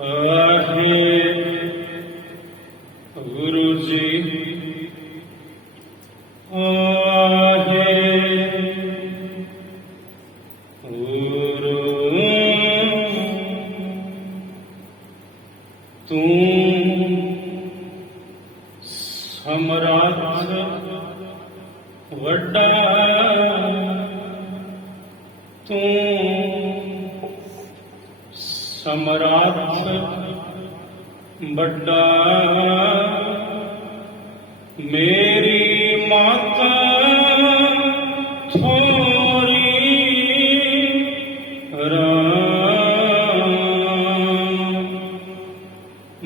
आहे गुरु जी आहे गुरु तू समराथ वड्डा तू समराथ बड़ा मेरी माता थोड़ी राम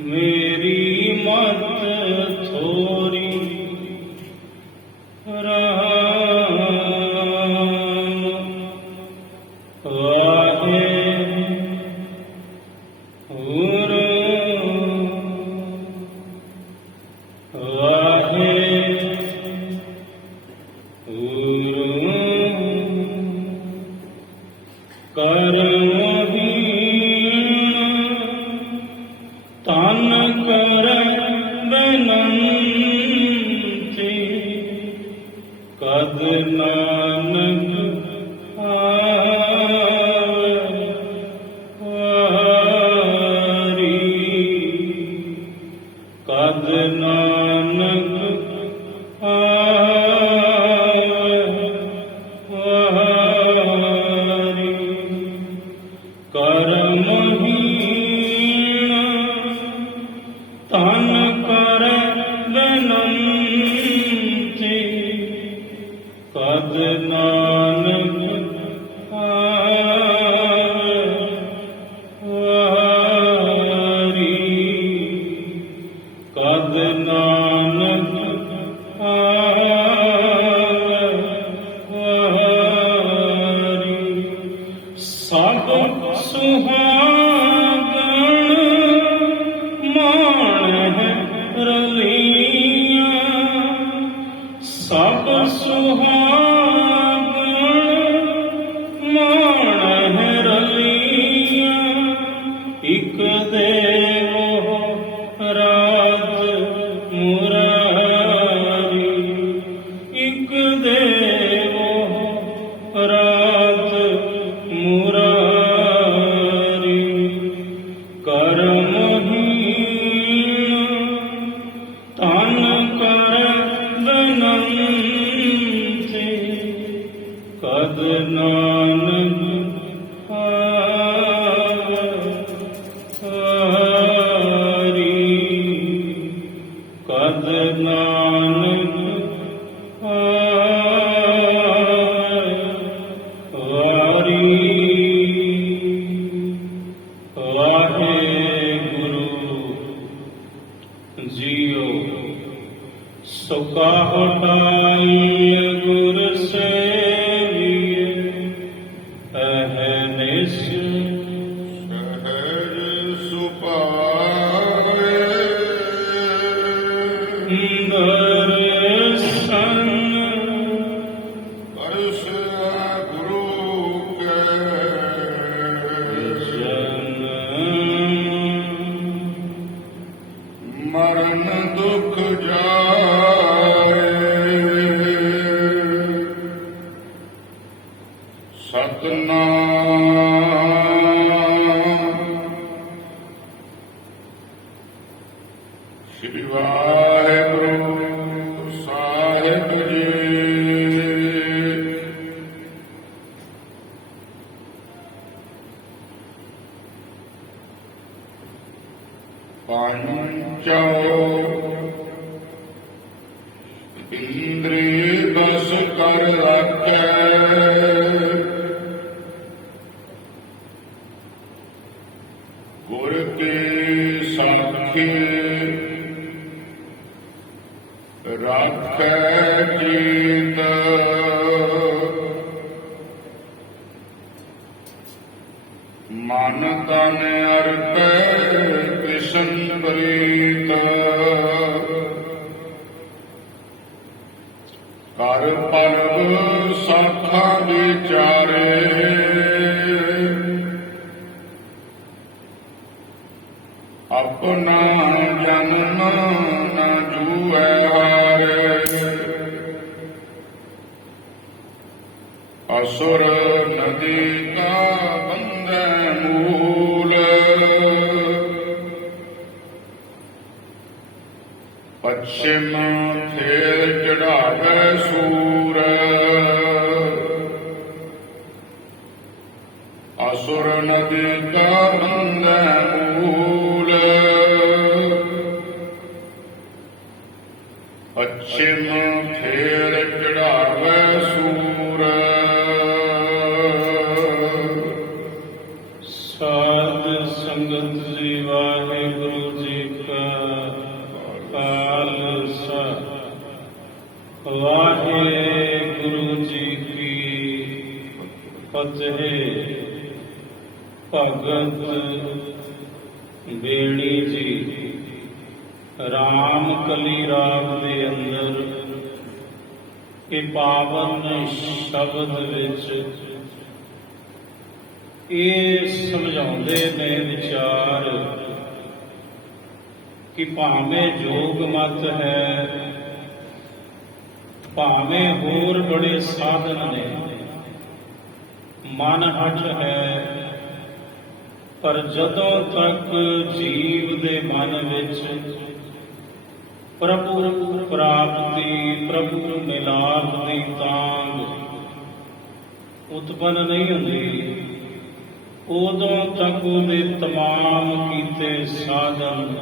मेरी मत थोड़ी राम वाहे तन कर बेनंती कद नानक आवारी कद नानक आवारी करमहीन तन कर बेनंती कद नानक आवारी कद नानक आवारी सब सुहागण मान है रलियां सब सुहागण मान है रलियां इक देवो रात मुरारी इक देवो रात मुरारी करमहीन तन कर बेनंती कद नानक आवारी कद नानक आवारी वाहेगुरु जियो सुखा गुर सेविए अहनिस सहज सुपाए दर्शन परस गुरु के जन मरण दुख जाए सतनाम श्री वाहेगुरु साहिब जी पंचो इंद्रिय बस कर रखे गुर के साखी रखे जीत मन तन अर्पे कृष्ण प्रीत कर परब साखा विचारे असुर नदी का बंदे मूल पश्चिम फेर चढ़ावे सूर असुर नदी का बंदे मूल पश्चिम फेर चढ़ावे सूर साध संगत जी वाहिगुरु जी का खालसा वाहिगुरु जी की फतेह। भगत बेड़ी जी राम कली राग ਦੇ ਅੰਦਰ ਇਹ ਪਾਵਨ ਸ਼ਬਦ ਵਿੱਚ ਇਹ ਸਮਝਾਉਂਦੇ ਨੇ ਵਿਚਾਰ ਕਿ ਭਾਵੇਂ ਜੋਗ ਮਤ ਹੈ, ਭਾਵੇਂ ਹੋਰ ਬੜੇ ਸਾਧਨ ਨੇ, ਮਨ ਹਠ ਹੈ, ਪਰ ਜਦੋਂ ਤੱਕ ਜੀਵ ਦੇ ਮਨ ਵਿੱਚ ਪ੍ਰਭੂ ਪ੍ਰਾਪਤੀ, ਪ੍ਰਭੂ ਮਿਲਾਪ ਦੀ ਤਾਂਘ ਉਤਪੰਨ ਨਹੀਂ ਹੁੰਦੀ, ਉਦੋਂ ਤੱਕ ਉਹਦੇ ਤਮਾਮ ਕੀਤੇ ਸਾਧਨ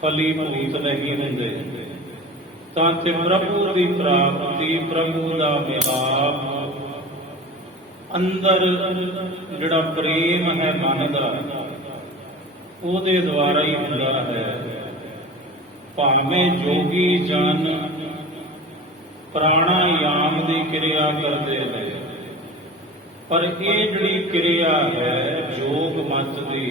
ਫਲੀਭੂਤ ਨਹੀਂ ਹੁੰਦੇ। ਤਾਂ ਤੇ ਪ੍ਰਭੂ ਦੀ ਪ੍ਰਾਪਤੀ, ਪ੍ਰਭੂ ਦਾ ਮਿਲਾਪ, ਅੰਦਰ ਜਿਹੜਾ ਪ੍ਰੇਮ ਹੈ ਮਨ ਦਾ, ਉਹਦੇ ਦੁਆਰਾ ਹੀ ਹੁੰਦਾ ਹੈ। ਭਾਵੇਂ ਜੋਗੀ ਜਨ ਪ੍ਰਾਣਾਯਾਮ ਦੀ ਕਿਰਿਆ ਕਰਦੇ ਨੇ, ਪਰ ਇਹ ਜਿਹੜੀ ਕਿਰਿਆ ਹੈ ਜੋਗ ਮਤ ਦੀ,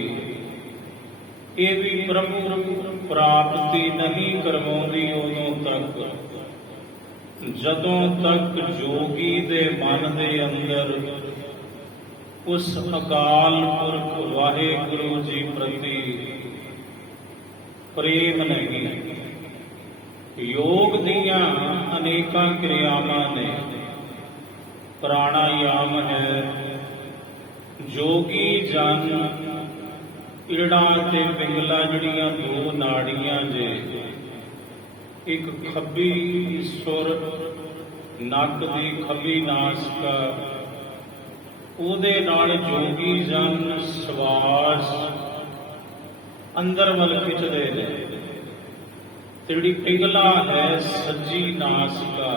ਇਹ ਵੀ ਪ੍ਰਭੂ ਪ੍ਰਾਪਤੀ ਨਹੀਂ ਕਰਵਾਉਂਦੀ ਉਦੋਂ ਤੱਕ ਜਦੋਂ ਤੱਕ ਜੋਗੀ ਦੇ ਮਨ ਦੇ ਅੰਦਰ ਉਸ ਅਕਾਲ ਪੁਰਖ ਵਾਹਿਗੁਰੂ ਜੀ ਪ੍ਰਤੀ ਪ੍ਰੇਮ ਨਹੀਂ। ਯੋਗ ਦੀਆਂ ਅਨੇਕਾਂ ਕਿਰਿਆਵਾਂ ਨੇ, ਪ੍ਰਾਣਾਯਾਮ ਹੈ, ਜੋਗੀ ਜਨ ਈੜਾ ਤੇ ਪਿੰਗਲਾ ਜਿਹੜੀਆਂ ਦੋ ਨਾੜੀਆਂ ਜੇ, ਇੱਕ ਖੱਬੀ ਸੁਰ ਨੱਕ ਦੀ ਖੱਬੀ ਨਾਸਿਕਾ, ਉਹਦੇ ਨਾਲ ਜੋਗੀ ਜਨ ਸਵਾਸ ਅੰਦਰ ਵੱਲ ਖਿੱਚਦੇ ਨੇ। ਤੇ ਜਿਹੜੀ ਪਿੰਗਲਾ ਹੈ ਸੱਜੀ ਨਾਸਿਕਾ,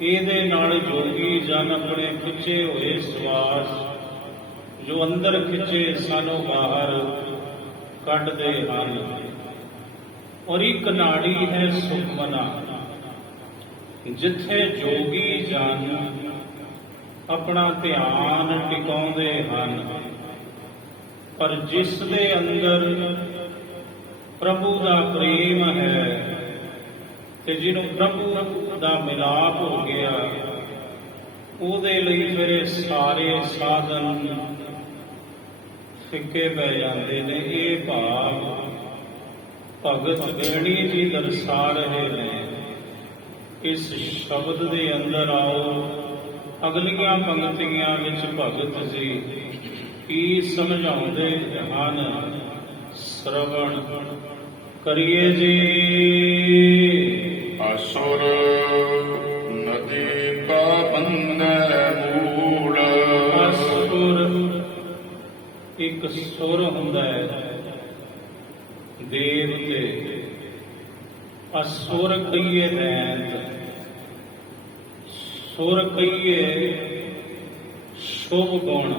ਇਹਦੇ ਨਾਲ ਜੋਗੀ ਜਨ ਆਪਣੇ ਖਿੱਚੇ ਹੋਏ ਸਵਾਸ ਜੋ ਅੰਦਰ ਖਿੱਚੇ ਸਾਨੂੰ ਬਾਹਰ ਕੱਢਦੇ ਹਨ। ਔਰ ਇੱਕ ਨਾੜੀ ਹੈ ਸੁਖਮਨਾ, ਜਿੱਥੇ ਜੋਗੀ ਜਨ ਆਪਣਾ ਧਿਆਨ ਟਿਕਾਉਂਦੇ ਹਨ, ਪਰ ਜਿਸ ਦੇ ਅੰਦਰ ਪ੍ਰਭੂ ਦਾ ਪ੍ਰੇਮ ਹੈ ਤੇ ਜਿਹਨੂੰ ਪ੍ਰਭੂ ਦਾ ਮਿਲਾਪ ਹੋ ਗਿਆ, ਉਹਦੇ ਲਈ ਫਿਰ ਇਹ ਸਾਰੇ ਸਾਧਨ ਫਿੱਕੇ ਪੈ ਜਾਂਦੇ ਨੇ। ਇਹ ਭਾਵ ਭਗਤ ਬੇੜੀ ਜੀ ਦਰਸਾ ਰਹੇ ਨੇ। ਇਸ ਸ਼ਬਦ ਦੇ ਅੰਦਰ ਆਓ, ਅਗਲੀਆਂ ਪੰਕਤੀਆਂ ਵਿੱਚ ਭਗਤ ਜੀ ਕੀ ਸਮਝਾਉਂਦੇ ਹਨ, ਸ਼ਰਵਣ ਕਰੀਏ ਜੀ। असुर नदी का बंदे मूल ਅਸੁਰ ਇੱਕ ਸੁਰ ਹੁੰਦਾ ਹੈ ਦੇਵ ਤੇ, ਅਸੁਰ ਕਹੀਏ ਦੈਂਤ, ਸੁਰ ਕਹੀਏ ਸ਼ੁਭ ਗੁਣ,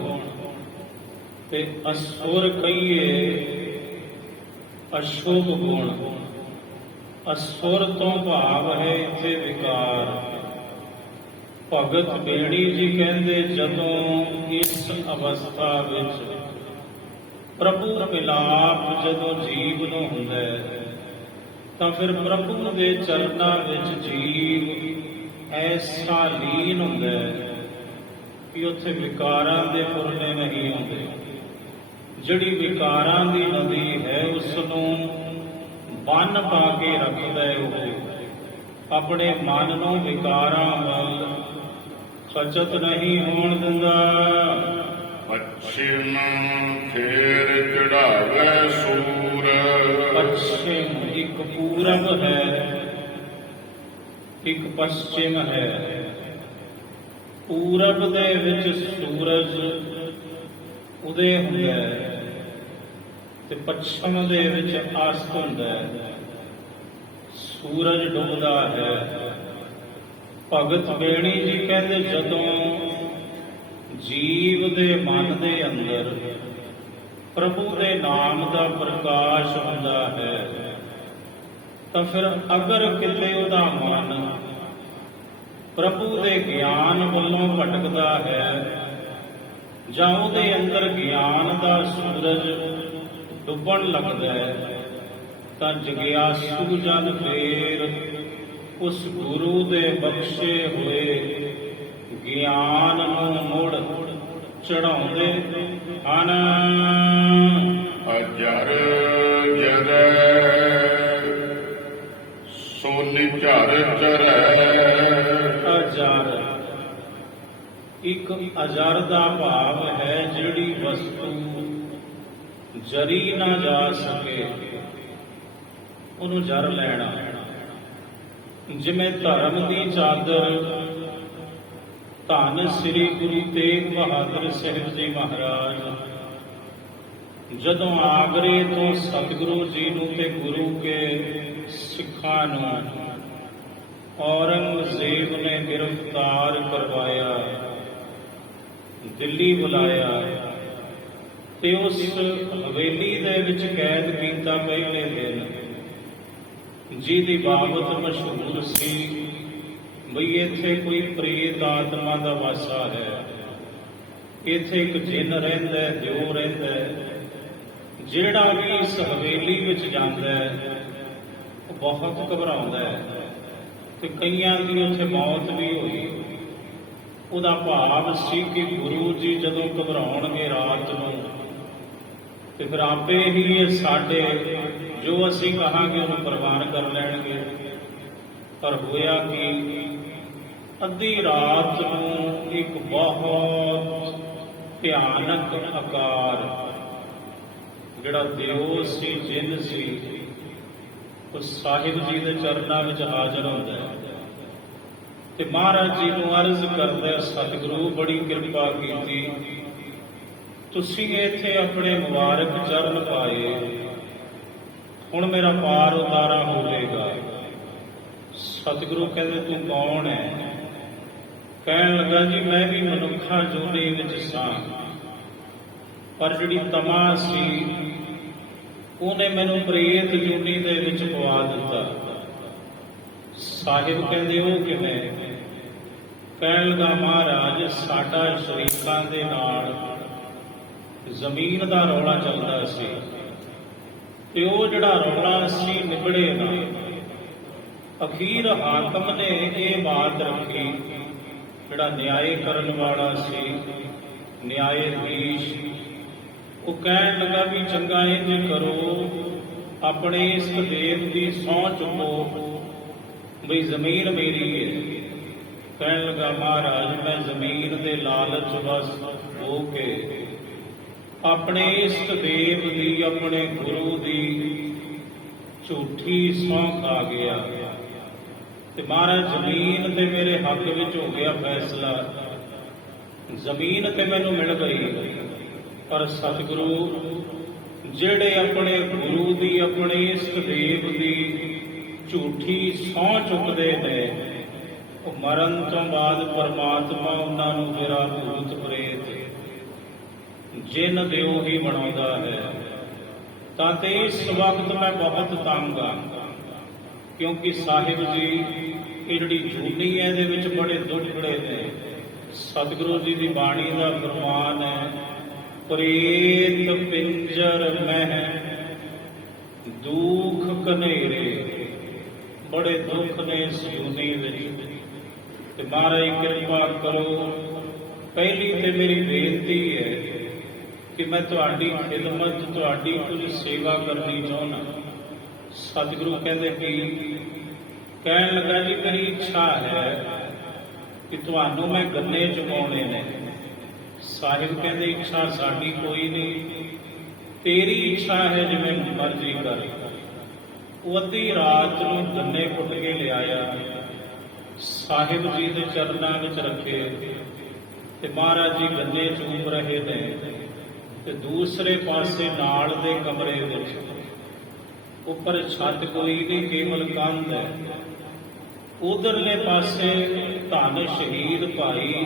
ਤੇ ਅਸੁਰ ਕਹੀਏ ਅਸ਼ੁਭ ਗੁਣ। ਅਸੁਰ ਤੋਂ ਭਾਵ ਹੈ ਇੱਥੇ ਵਿਕਾਰ। ਭਗਤ ਬੇੜੀ ਜੀ ਕਹਿੰਦੇ ਜਦੋਂ ਇਸ ਅਵਸਥਾ ਵਿੱਚ ਪ੍ਰਭੂ ਮਿਲਾਪ ਜਦੋਂ ਜੀਵ ਨੂੰ ਹੁੰਦਾ ਹੈ, ਤਾਂ ਫਿਰ ਪ੍ਰਭੂ ਦੇ ਚਰਨਾਂ ਵਿੱਚ ਜੀਵ ਐਸਾ ਲੀਨ ਹੁੰਦਾ ਹੈ ਕਿ ਉੱਥੇ ਵਿਕਾਰਾਂ ਦੇ ਫੁਰਨੇ ਨਹੀਂ ਆਉਂਦੇ। ਜਿਹੜੀ ਵਿਕਾਰਾਂ ਦੀ ਨਦੀ ਹੈ ਉਸ ਨੂੰ ਬੰਨ ਪਾ ਕੇ ਰੱਖਦਾ ਹੈ, ਉਹ ਆਪਣੇ ਮਨ ਨੂੰ ਵਿਕਾਰਾਂ ਵੱਲ ਸਚਤ ਨਹੀਂ ਹੋਣ ਦਿੰਦਾ। ਪੱਛਿਮ ਫੇਰ ਚੜਾਵੇ ਸੂਰ। ਪੱਛਿਮ ਇੱਕ ਪੂਰਬ ਹੈ, ਇੱਕ ਪੱਛਿਮ ਹੈ। ਪੂਰਬ ਦੇ ਵਿੱਚ ਸੂਰਜ ਉਦੇ ਹੁੰਦਾ ਹੈ ਤੇ ਪੱਛਮ ਦੇ ਵਿੱਚ ਅਸਤ ਹੁੰਦਾ ਹੈ। ਸੂਰਜ ਡੁੱਬਦਾ ਹੈ। ਭਗਤ ਬੇਣੀ ਜੀ ਕਹਿੰਦੇ ਜਦੋਂ ਜੀਵ ਦੇ ਮਨ ਦੇ ਅੰਦਰ ਪ੍ਰਭੂ ਦੇ ਨਾਮ ਦਾ ਪ੍ਰਕਾਸ਼ ਹੁੰਦਾ ਹੈ ਤਾਂ ਫਿਰ ਅਗਰ ਕਿਤੇ ਉਹਦਾ ਮਨ ਪ੍ਰਭੂ ਦੇ ਗਿਆਨ ਵੱਲੋਂ ਭਟਕਦਾ ਹੈ ਜਾਂ ਉਹਦੇ ਅੰਦਰ ਗਿਆਨ ਦਾ ਸੂਰਜ ਡੁੱਬਣ ਲੱਗਦਾ ਹੈ ਤਾਂ ਜਗਿਆਸੂ ਜਨ ਫੇਰ ਉਸ ਗੁਰੂ ਦੇ ਬਖਸ਼ੇ ਹੋਏ ਗਿਆਨ ਨੂੰ ਮੁੜ ਚੜਾਉਂਦੇ ਹਨ। ਅਜਰ ਜਰੈ ਸੋ ਨਿਝਰ ਚਰੈ। ਅਜਰ ਇੱਕ ਅਜਰ ਦਾ ਭਾਵ ਹੈ ਜਿਹੜੀ ਵਸਤੂ ਜਰੀ ਨਾ ਜਾ ਸਕੇ ਉਹਨੂੰ ਜਰ ਲੈਣਾ। ਜਿਵੇਂ ਧਰਮ ਦੀ ਚਾਦਰ ਧੰਨ ਸ੍ਰੀ ਗੁਰੂ ਤੇਗ ਬਹਾਦਰ ਸਾਹਿਬ ਜੀ ਮਹਾਰਾਜ ਜਦੋਂ ਆਗਰੇ ਤੋਂ ਸਤਿਗੁਰੂ ਜੀ ਨੂੰ ਤੇ ਗੁਰੂ ਕੇ ਸਿੱਖਾਂ ਨੂੰ ਔਰੰਗਜ਼ੇਬ ਨੇ ਗ੍ਰਿਫਤਾਰ ਕਰਵਾਇਆ, ਦਿੱਲੀ ਬੁਲਾਇਆ ਤੇ ਉਸ ਹਵੇਲੀ ਦੇ ਵਿੱਚ ਕੈਦ ਕੀਤਾ। ਪਹਿਲੇ ਦਿਨ ਜਿਹਦੀ ਬਾਬਤ ਮਸ਼ਹੂਰ ਸੀ ਬਈ ਇੱਥੇ ਕੋਈ ਪ੍ਰੇਤ ਆਤਮਾ ਦਾ ਵਾਸਾ ਹੈ, ਇੱਥੇ ਇੱਕ ਜਿੰਨ ਰਹਿੰਦਾ, ਦਿਓ ਰਹਿੰਦਾ। ਜਿਹੜਾ ਵੀ ਇਸ ਹਵੇਲੀ ਵਿੱਚ ਜਾਂਦਾ ਹੈ ਉਹ ਬਹੁਤ ਘਬਰਾਉਂਦਾ ਹੈ ਤੇ ਕਈਆਂ ਦੀ ਉੱਥੇ ਮੌਤ ਵੀ ਹੋਈ। ਉਹਦਾ ਭਾਵ ਸੀ ਕਿ ਗੁਰੂ ਜੀ ਜਦੋਂ ਘਬਰਾਉਣਗੇ ਰਾਤ ਨੂੰ ਤੇ ਫਿਰ ਆਪੇ ਹੀ ਇਹ ਸਾਡੇ ਜੋ ਅਸੀਂ ਕਹਾਂਗੇ ਉਹਨੂੰ ਪ੍ਰਵਾਨ ਕਰ ਲੈਣਗੇ। ਪਰ ਹੋਇਆ ਕਿ ਅੱਧੀ ਰਾਤ ਨੂੰ ਇੱਕ ਬਹੁਤ ਭਿਆਨਕ ਆਕਾਰ ਜਿਹੜਾ ਦਿਓ ਸੀ, ਜਿੰਨ ਸੀ, ਉਹ ਸਾਹਿਬ ਜੀ ਦੇ ਚਰਨਾਂ ਵਿੱਚ ਹਾਜ਼ਰ ਹੁੰਦਾ ਹੈ ਤੇ ਮਹਾਰਾਜ ਜੀ ਨੂੰ ਅਰਜ਼ ਕਰਦਾ, ਸਤਿਗੁਰੂ ਬੜੀ ਕਿਰਪਾ ਕੀਤੀ, ਤੁਸੀਂ ਇੱਥੇ ਆਪਣੇ ਮੁਬਾਰਕ ਚਰਨ ਪਾਏ, ਹੁਣ ਮੇਰਾ ਪਾਰ ਉਤਾਰਾ ਹੋਵੇਗਾ। ਸਤਿਗੁਰੂ ਕਹਿੰਦੇ ਤੂੰ ਕੌਣ ਹੈ? ਕਹਿਣ ਲੱਗਾ ਜੀ ਮੈਂ ਵੀ ਮਨੁੱਖਾਂ ਜੋਨੀ ਵਿੱਚ ਸਾਂ, ਪਰ ਜਿਹੜੀ ਤਮਾ ਸੀ ਉਹਨੇ ਮੈਨੂੰ ਪ੍ਰੇਤ ਜੋਨੀ ਦੇ ਵਿੱਚ ਪਵਾ ਦਿੱਤਾ। ਸਾਹਿਬ ਕਹਿੰਦੇ ਉਹ ਕਿਵੇਂ? ਕਹਿਣ ਲੱਗਾ ਮਹਾਰਾਜ ਸਾਡਾ ਸ਼ਰੀਕਾਂ ਦੇ ਨਾਲ ਜ਼ਮੀਨ ਦਾ ਰੌਲਾ ਚੱਲਦਾ ਸੀ ਤੇ ਉਹ ਜਿਹੜਾ ਰੌਲਾ ਸੀ ਨਿਬੜੇ ਨਾ। ਅਖੀਰ ਹਾਕਮ ਨੇ ਇਹ ਬਾਤ ਰੱਖੀ, ਜਿਹੜਾ ਨਿਆਏ ਕਰਨ ਵਾਲਾ ਸੀ, ਨਿਆਏਧੀਸ਼, ਉਹ ਕਹਿਣ ਲੱਗਾ ਵੀ ਚੰਗਾ ਇੰਝ ਕਰੋ, ਆਪਣੇ ਇਸ ਦੇਵ ਦੀ ਸਹੁੰ ਚੁੱਕੋ ਬਈ ਜ਼ਮੀਨ ਮੇਰੀ ਹੈ। ਕਹਿਣ ਲੱਗਾ ਮਹਾਰਾਜ ਮੈਂ ਜ਼ਮੀਨ ਦੇ ਲਾਲਚ ਵਸ ਹੋ ਕੇ ਆਪਣੇ ਇਸ਼ਟ ਦੇਵ ਦੀ, ਆਪਣੇ ਗੁਰੂ ਦੀ ਝੂਠੀ ਸਹੁੰ ਖਾ ਗਿਆ ਤੇ ਮਹਾਰਾਜ ਜ਼ਮੀਨ ਤੇ ਮੇਰੇ ਹੱਕ ਵਿੱਚ ਹੋ ਗਿਆ ਫੈਸਲਾ, ਜ਼ਮੀਨ ਤੇ ਮੈਨੂੰ ਮਿਲ ਗਈ। ਪਰ ਸਤਿਗੁਰੂ ਜਿਹੜੇ ਆਪਣੇ ਗੁਰੂ ਦੀ, ਆਪਣੇ ਇਸ਼ਟ ਦੇਵ ਦੀ ਝੂਠੀ ਸਹੁੰ ਚੁੱਕਦੇ ਨੇ, ਉਹ ਮਰਨ ਤੋਂ ਬਾਅਦ ਪਰਮਾਤਮਾ ਉਹਨਾਂ ਨੂੰ ਜਿਹੜਾ ਭੂਤ ਪ੍ਰੇਤ ਜਿੰਨ ਦਿਓ ਹੀ ਬਣਾਉਂਦਾ ਹੈ। ਤਾਂ ਤੇ ਇਸ ਵਕਤ ਮੈਂ ਬਹੁਤ ਤੰਗ ਹਾਂ, ਕਿਉਂਕਿ ਸਾਹਿਬ ਜੀ ਇਹ ਜਿਹੜੀ ਜੂਨੀ ਹੈ ਇਹਦੇ ਵਿੱਚ ਬੜੇ ਦੁੱਖੜੇ ਨੇ। ਸਤਿਗੁਰੂ ਜੀ ਦੀ ਬਾਣੀ ਦਾ ਫਰਮਾਨ ਹੈ, ਪ੍ਰੇਤ ਪਿੰਜਰ ਮਹਿ ਦੁੱਖ ਕਨੇਰੇ। ਬੜੇ ਦੁੱਖ ਨੇ ਇਸ ਜੂਨੀ ਵਿੱਚ ਤੇ ਮਹਾਰਾਜ ਕਿਰਪਾ ਕਰੋ। ਪਹਿਲੀ ਤੇ ਮੇਰੀ ਬੇਨਤੀ ਹੈ ਕਿ ਮੈਂ ਤੁਹਾਡੀ ਖਿਦਮਤ, ਤੁਹਾਡੀ ਕੁਝ ਸੇਵਾ ਕਰਨੀ ਚਾਹੁੰਦਾ। ਸਤਿਗੁਰੂ ਕਹਿੰਦੇ ਕਿ ਕਹਿਣ ਲੱਗਾ ਜੀ ਮੇਰੀ ਇੱਛਾ ਹੈ ਕਿ ਤੁਹਾਨੂੰ ਮੈਂ ਗੰਨੇ ਚੁਕਾਉਣੇ ਨੇ। ਸਾਹਿਬ ਕਹਿੰਦੇ ਇੱਛਾ ਸਾਡੀ ਕੋਈ ਨਹੀਂ, ਤੇਰੀ ਇੱਛਾ ਹੈ ਜਿਵੇਂ ਮਰਜ਼ੀ ਕਰ। ਉਹ ਅੱਧੀ ਰਾਤ ਨੂੰ ਗੰਨੇ ਕੁੱਟ ਕੇ ਲਿਆਇਆ, ਸਾਹਿਬ ਜੀ ਦੇ ਚਰਨਾਂ ਵਿੱਚ ਰੱਖੇ ਤੇ ਮਹਾਰਾਜ ਜੀ ਗੰਨੇ ਚੂਪ ਰਹੇ ਨੇ। ਤੇ ਦੂਸਰੇ ਪਾਸੇ ਨਾਲ ਦੇ ਕਮਰੇ ਵਿੱਚ ਉੱਪਰ ਛੱਤ ਕੋਈ ਨਹੀਂ, ਕੇਵਲ ਕੰਧ ਹੈ। ਉਧਰਲੇ ਪਾਸੇ ਧੰਨ ਸ਼ਹੀਦ ਭਾਈ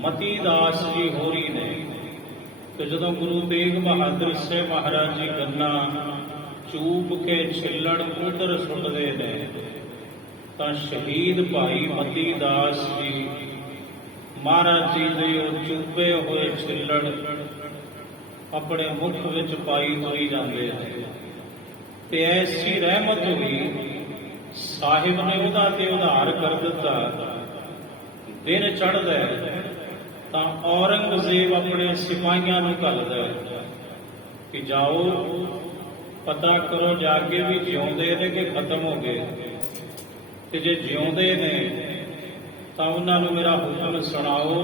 ਮਤੀ ਦਾਸ ਜੀ ਹੋਰੀ ਨੇ। ਤੇ ਜਦੋਂ ਗੁਰੂ ਤੇਗ ਬਹਾਦਰ ਸਾਹਿਬ ਮਹਾਰਾਜ ਜੀ ਗੰਨਾ ਚੂਪ ਕੇ ਛਿੱਲੜ ਉਧਰ ਸੁੱਟਦੇ ਨੇ ਤਾਂ ਸ਼ਹੀਦ ਭਾਈ ਮਤੀ ਦਾਸ ਜੀ ਮਹਾਰਾਜ ਜੀ ਦੇ ਉਹ ਚੂਪੇ ਹੋਏ ਛਿੱਲੜ ਆਪਣੇ ਮੁੱਖ ਵਿੱਚ ਪਾਈ ਤੁਰੀ ਜਾਂਦੇ ਨੇ। ਤੇ ਐਸੀ ਰਹਿਮਤ ਹੋਈ, ਸਾਹਿਬ ਨੇ ਉਹਦਾ ਤੇ ਉਧਾਰ ਕਰ ਦਿੱਤਾ। ਦਿਨ ਚੜ੍ਹਦਾ ਤਾਂ ਔਰੰਗਜ਼ੇਬ ਆਪਣੇ ਸਿਪਾਹੀਆਂ ਨੂੰ ਘੱਲਦਾ ਕਿ ਜਾਓ ਪਤਾ ਕਰੋ ਜਾ ਕੇ ਵੀ ਜਿਉਂਦੇ ਨੇ ਕਿ ਖਤਮ ਹੋ ਗਏ, ਤੇ ਜੇ ਜਿਉਂਦੇ ਨੇ ਤਾਂ ਉਹਨਾਂ ਨੂੰ ਮੇਰਾ ਹੁਕਮ ਸੁਣਾਓ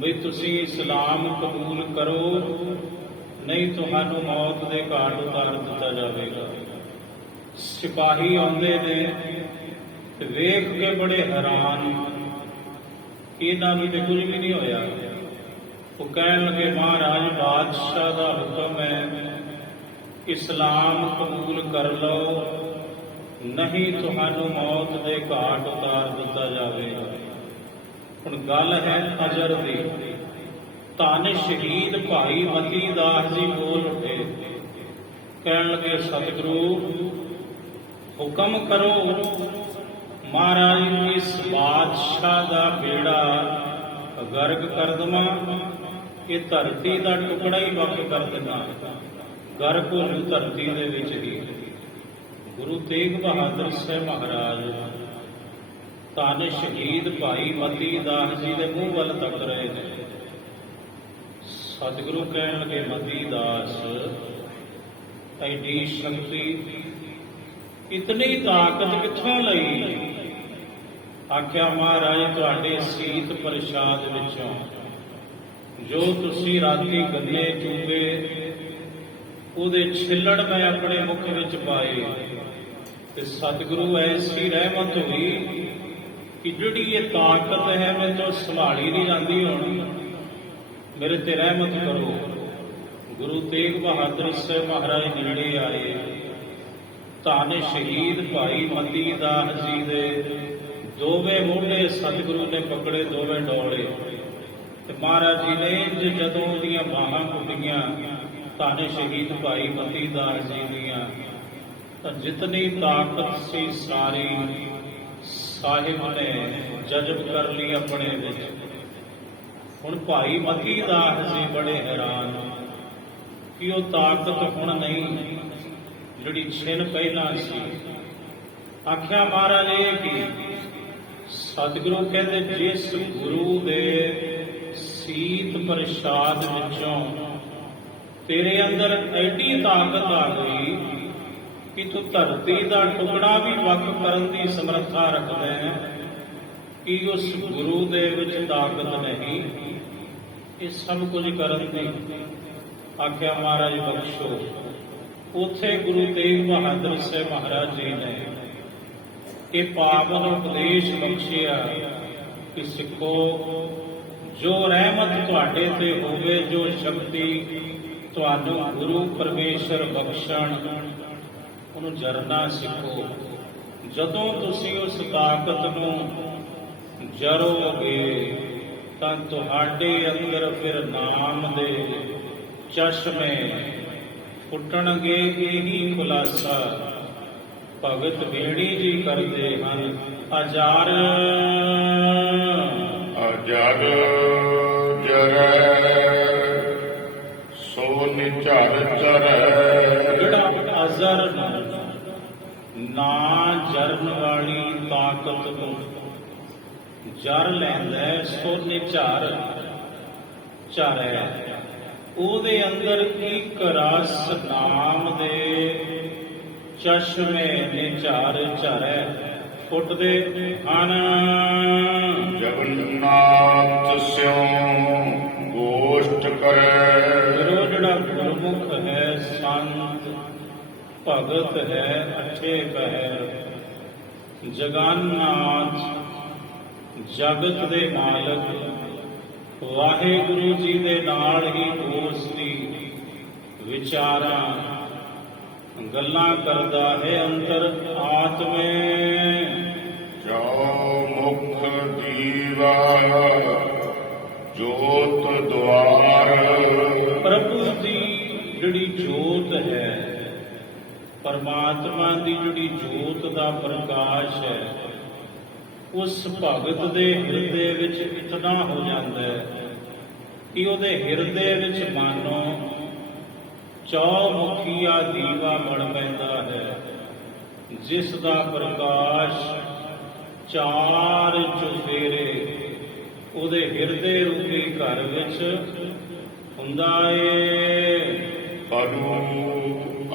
ਵੀ ਤੁਸੀਂ ਇਸਲਾਮ ਕਬੂਲ ਕਰੋ, ਨਹੀਂ ਤੁਹਾਨੂੰ ਮੌਤ ਦੇ ਘਾਟ ਉਤਾਰ ਦਿੱਤਾ ਜਾਵੇਗਾ। ਸਿਪਾਹੀ ਆਉਂਦੇ ਨੇ ਤੇ ਵੇਖ ਕੇ ਬੜੇ ਹੈਰਾਨ ਕਿ ਇਹਨਾਂ ਨੂੰ ਤੇ ਕੁਝ ਵੀ ਨਹੀਂ ਹੋਇਆ। ਉਹ ਕਹਿਣ ਲੱਗੇ ਮਹਾਰਾਜ ਬਾਦਸ਼ਾਹ ਦਾ ਹੁਕਮ ਹੈ, ਇਸਲਾਮ ਕਬੂਲ ਕਰ ਲਓ, ਨਹੀਂ ਤੁਹਾਨੂੰ ਮੌਤ ਦੇ ਘਾਟ ਉਤਾਰ ਦਿੱਤਾ ਜਾਵੇਗਾ। ਹੁਣ ਗੱਲ ਹੈ ਅਜਰ ਦੀ। ਧੰਨ ਸ਼ਹੀਦ ਭਾਈ ਮਤੀ ਦਾਸ ਜੀ ਬੋਲ ਉੱਠੇ, ਕਹਿਣ ਲੱਗੇ ਸਤਿਗੁਰੂ ਹੁਕਮ ਕਰੋ, ਮਹਾਰਾਜ ਇਸ ਬਾਦਸ਼ਾਹ ਦਾ ਬੇੜਾ ਗਰਕ ਕਰ ਦੇਵਾਂ, ਇਹ ਧਰਤੀ ਦਾ ਟੁਕੜਾ ਹੀ ਵੱਖ ਕਰ ਦੇਵਾਂ, ਗਰਕ ਹੋ ਜੂ ਧਰਤੀ ਦੇ ਵਿੱਚ ਹੀ। ਗੁਰੂ ਤੇਗ ਬਹਾਦਰ ਸਾਹਿਬ ਮਹਾਰਾਜ ਧੰਨ ਸ਼ਹੀਦ ਭਾਈ ਮਤੀ ਦਾਸ ਜੀ ਦੇ ਮੂੰਹ ਵੱਲ ਤੱਕ ਰਹੇ ਨੇ। ਸਤਿਗੁਰੂ ਕਹਿਣ ਲੱਗੇ ਮਤੀ ਦਾਸ ਐਡੀ ਸ਼ਕਤੀ, ਇਤਨੀ ਤਾਕਤ ਕਿੱਥੋਂ ਲਈ? ਆਖਿਆ ਮਹਾਰਾਜ ਤੁਹਾਡੇ ਸੀਤ ਪ੍ਰਸ਼ਾਦ ਵਿੱਚੋਂ ਜੋ ਤੁਸੀਂ ਰਾਤੀ ਗੰਨੇ ਚੂਪੇ ਉਹਦੇ ਛਿੱਲੜ ਮੈਂ ਆਪਣੇ ਮੁਖ ਵਿੱਚ ਪਾਏ। ਤੇ ਸਤਿਗੁਰੂ ਐਸੀ ਰਹਿਮਤ ਹੋਈ ਕਿ ਜਿਹੜੀ ਇਹ ਤਾਕਤ ਹੈ ਮੈਂ ਤੋਂ ਸੰਭਾਲੀ ਨਹੀਂ ਜਾਂਦੀ, ਹੁਣ ਮੇਰੇ ਤੇ ਰਹਿਮਤ ਕਰੋ। ਗੁਰੂ ਤੇਗ ਬਹਾਦਰ ਸਾਹਿਬ ਮਹਾਰਾਜ ਨੇੜੇ ਆਏ, ਧੰਨ ਸ਼ਹੀਦ ਭਾਈ ਮਤੀ ਦਾਸ ਜੀ ਦੇ ਦੋਵੇਂ ਮੋਢੇ ਸਤਿਗੁਰੂ ਨੇ ਪਕੜੇ, ਦੋਵੇਂ ਡੋਲੇ। ਤੇ ਮਹਾਰਾਜ ਜੀ ਨੇ ਜਦੋਂ ਉਹਦੀਆਂ ਬਾਹਾਂ ਘੁੱਟੀਆਂ ਧੰਨ ਸ਼ਹੀਦ ਭਾਈ ਮਤੀ ਦਾਸ ਜੀ ਦੀਆਂ, ਤਾਂ ਜਿਤਨੀ ਤਾਕਤ ਸੀ ਸਾਰੀ ਸਾਹਿਬ ਨੇ ਜਜ਼ਬ ਕਰ ਲਈ ਆਪਣੇ ਵਿੱਚ। ਹੁਣ ਭਾਈ ਮਤੀ ਦਾਸ ਜੀ ਬੜੇ ਹੈਰਾਨ ਕਿ ਉਹ ਤਾਕਤ ਹੁਣ ਨਹੀਂ ਜਿਹੜੀ ਛਿਨ ਪਹਿਲਾਂ ਸੀ। ਆਖਿਆ ਮਹਾਰਾਜ ਇਹ ਕੀ? ਸਤਿਗੁਰੂ ਕਹਿੰਦੇ ਜਿਸ ਗੁਰੂ ਦੇ ਸੀਤ ਪ੍ਰਸ਼ਾਦ ਵਿੱਚੋਂ ਤੇਰੇ ਅੰਦਰ ਐਡੀ ਤਾਕਤ ਆ ਗਈ ਕਿ ਤੂੰ ਧਰਤੀ ਦਾ ਟੁਕੜਾ ਵੀ ਵੱਖ ਕਰਨ ਦੀ ਸਮਰੱਥਾ ਰੱਖਦਾ ਹੈ, ਕਿ ਉਸ ਗੁਰੂ ਦੇ ਵਿੱਚ ਤਾਕਤ ਨਹੀਂ ਇਹ ਸਭ ਕੁਝ ਕਰਨ ਦੀ। ਆਖਿਆ ਮਹਾਰਾਜ ਬਖਸ਼ੋ। ਉੱਥੇ ਗੁਰੂ ਤੇਗ ਬਹਾਦਰ ਸਾਹਿਬ ਮਹਾਰਾਜ ਜੀ ਨੇ ਇਹ ਪਾਵਨ ਉਪਦੇਸ਼ ਬਖਸ਼ਿਆ ਕਿ ਸਿੱਖੋ, ਜੋ ਰਹਿਮਤ ਤੁਹਾਡੇ ਤੇ ਹੋਵੇ, ਜੋ ਸ਼ਕਤੀ ਤੁਹਾਨੂੰ ਗੁਰੂ ਪਰਮੇਸ਼ਰ ਬਖਸ਼ਣ, ਉਹਨੂੰ ਜਰਨਾ ਸਿੱਖੋ। ਜਦੋਂ ਤੁਸੀਂ ਉਸ ਤਾਕਤ ਨੂੰ ਜਰੋਗੇ ਤਾਂ ਤੁਹਾਡੇ ਅੰਦਰ ਫਿਰ ਨਾਮ ਦੇ ਚਸ਼ਮੇ ਫੁੱਟਣਗੇ। ਇਹੀ ਖੁਲਾਸਾ ਭਗਤ ਬੇੜੀ ਜੀ ਕਰਦੇ ਹਨ। ਅਜਰ ਅਜਰ ਜਰੈ ਸੋ ਨਿਝਰ ਚਰੈ। ਜਿਹੜਾ ਅਜ਼ਰ ਨਾ ਜਰਨ ਵਾਲੀ ਤਾਕਤ ਨੂੰ ਜਰ ਲੈਂਦਾ, ਸੋ ਨਿਝਰ ਚਰੈ, ਉਹਦੇ ਅੰਦਰ ਇੱਕ ਰਸ ਨਾਮ ਦੇ ਚਸ਼ਮੇ ਨਿਝਰ ਝਰੈ। ਫੁੱਟਦੇ ਹਨ। ਜਗਨਨਾਥ ਸਿਉ ਗੋਸ਼ਟ ਕਰੈ। ਫਿਰ ਉਹ ਜਿਹੜਾ ਗੁਰਮੁਖ ਹੈ, ਸੰਤ ਭਗਤ ਹੈ, ਅੱਠੇ ਪਹਿਰ, ਜਗਨਨਾਥ ਜਗਤ ਦੇ ਮਾਲਕ ਵਾਹਿਗੁਰੂ ਜੀ ਦੇ ਨਾਲ ਹੀ ਦੋਸਤੀ ਵਿਚਾਰਾਂ ਗੱਲਾਂ ਕਰਦਾ ਹੈ ਅੰਤਰ ਆਤਮੇ। ਜੋ ਮੁਖ ਦੀਵਾ ਜੋਤ ਦੁਆਰ। ਪ੍ਰਭੂ ਦੀ ਜਿਹੜੀ ਜੋਤ ਹੈ, ਪਰਮਾਤਮਾ ਦੀ ਜਿਹੜੀ ਜੋਤ ਦਾ ਪ੍ਰਕਾਸ਼ ਹੈ, ਉਸ ਭਗਤ ਦੇ ਹਿਰਦੇ ਵਿੱਚ ਇਤਨਾ ਹੋ ਜਾਂਦਾ ਹੈ ਕਿ ਉਹਦੇ ਹਿਰਦੇ ਵਿੱਚ ਮਾਨੋ ਚੌਮੁਖੀਆ ਦੀਵਾ ਬਣ ਪੈਂਦਾ ਹੈ, ਜਿਸ ਦਾ ਪ੍ਰਕਾਸ਼ ਚਾਰ ਚੁਫੇਰੇ ਉਹਦੇ ਹਿਰਦੇ ਰੂਪੀ ਘਰ ਵਿੱਚ ਹੁੰਦਾ ਏ। ਪਰੂ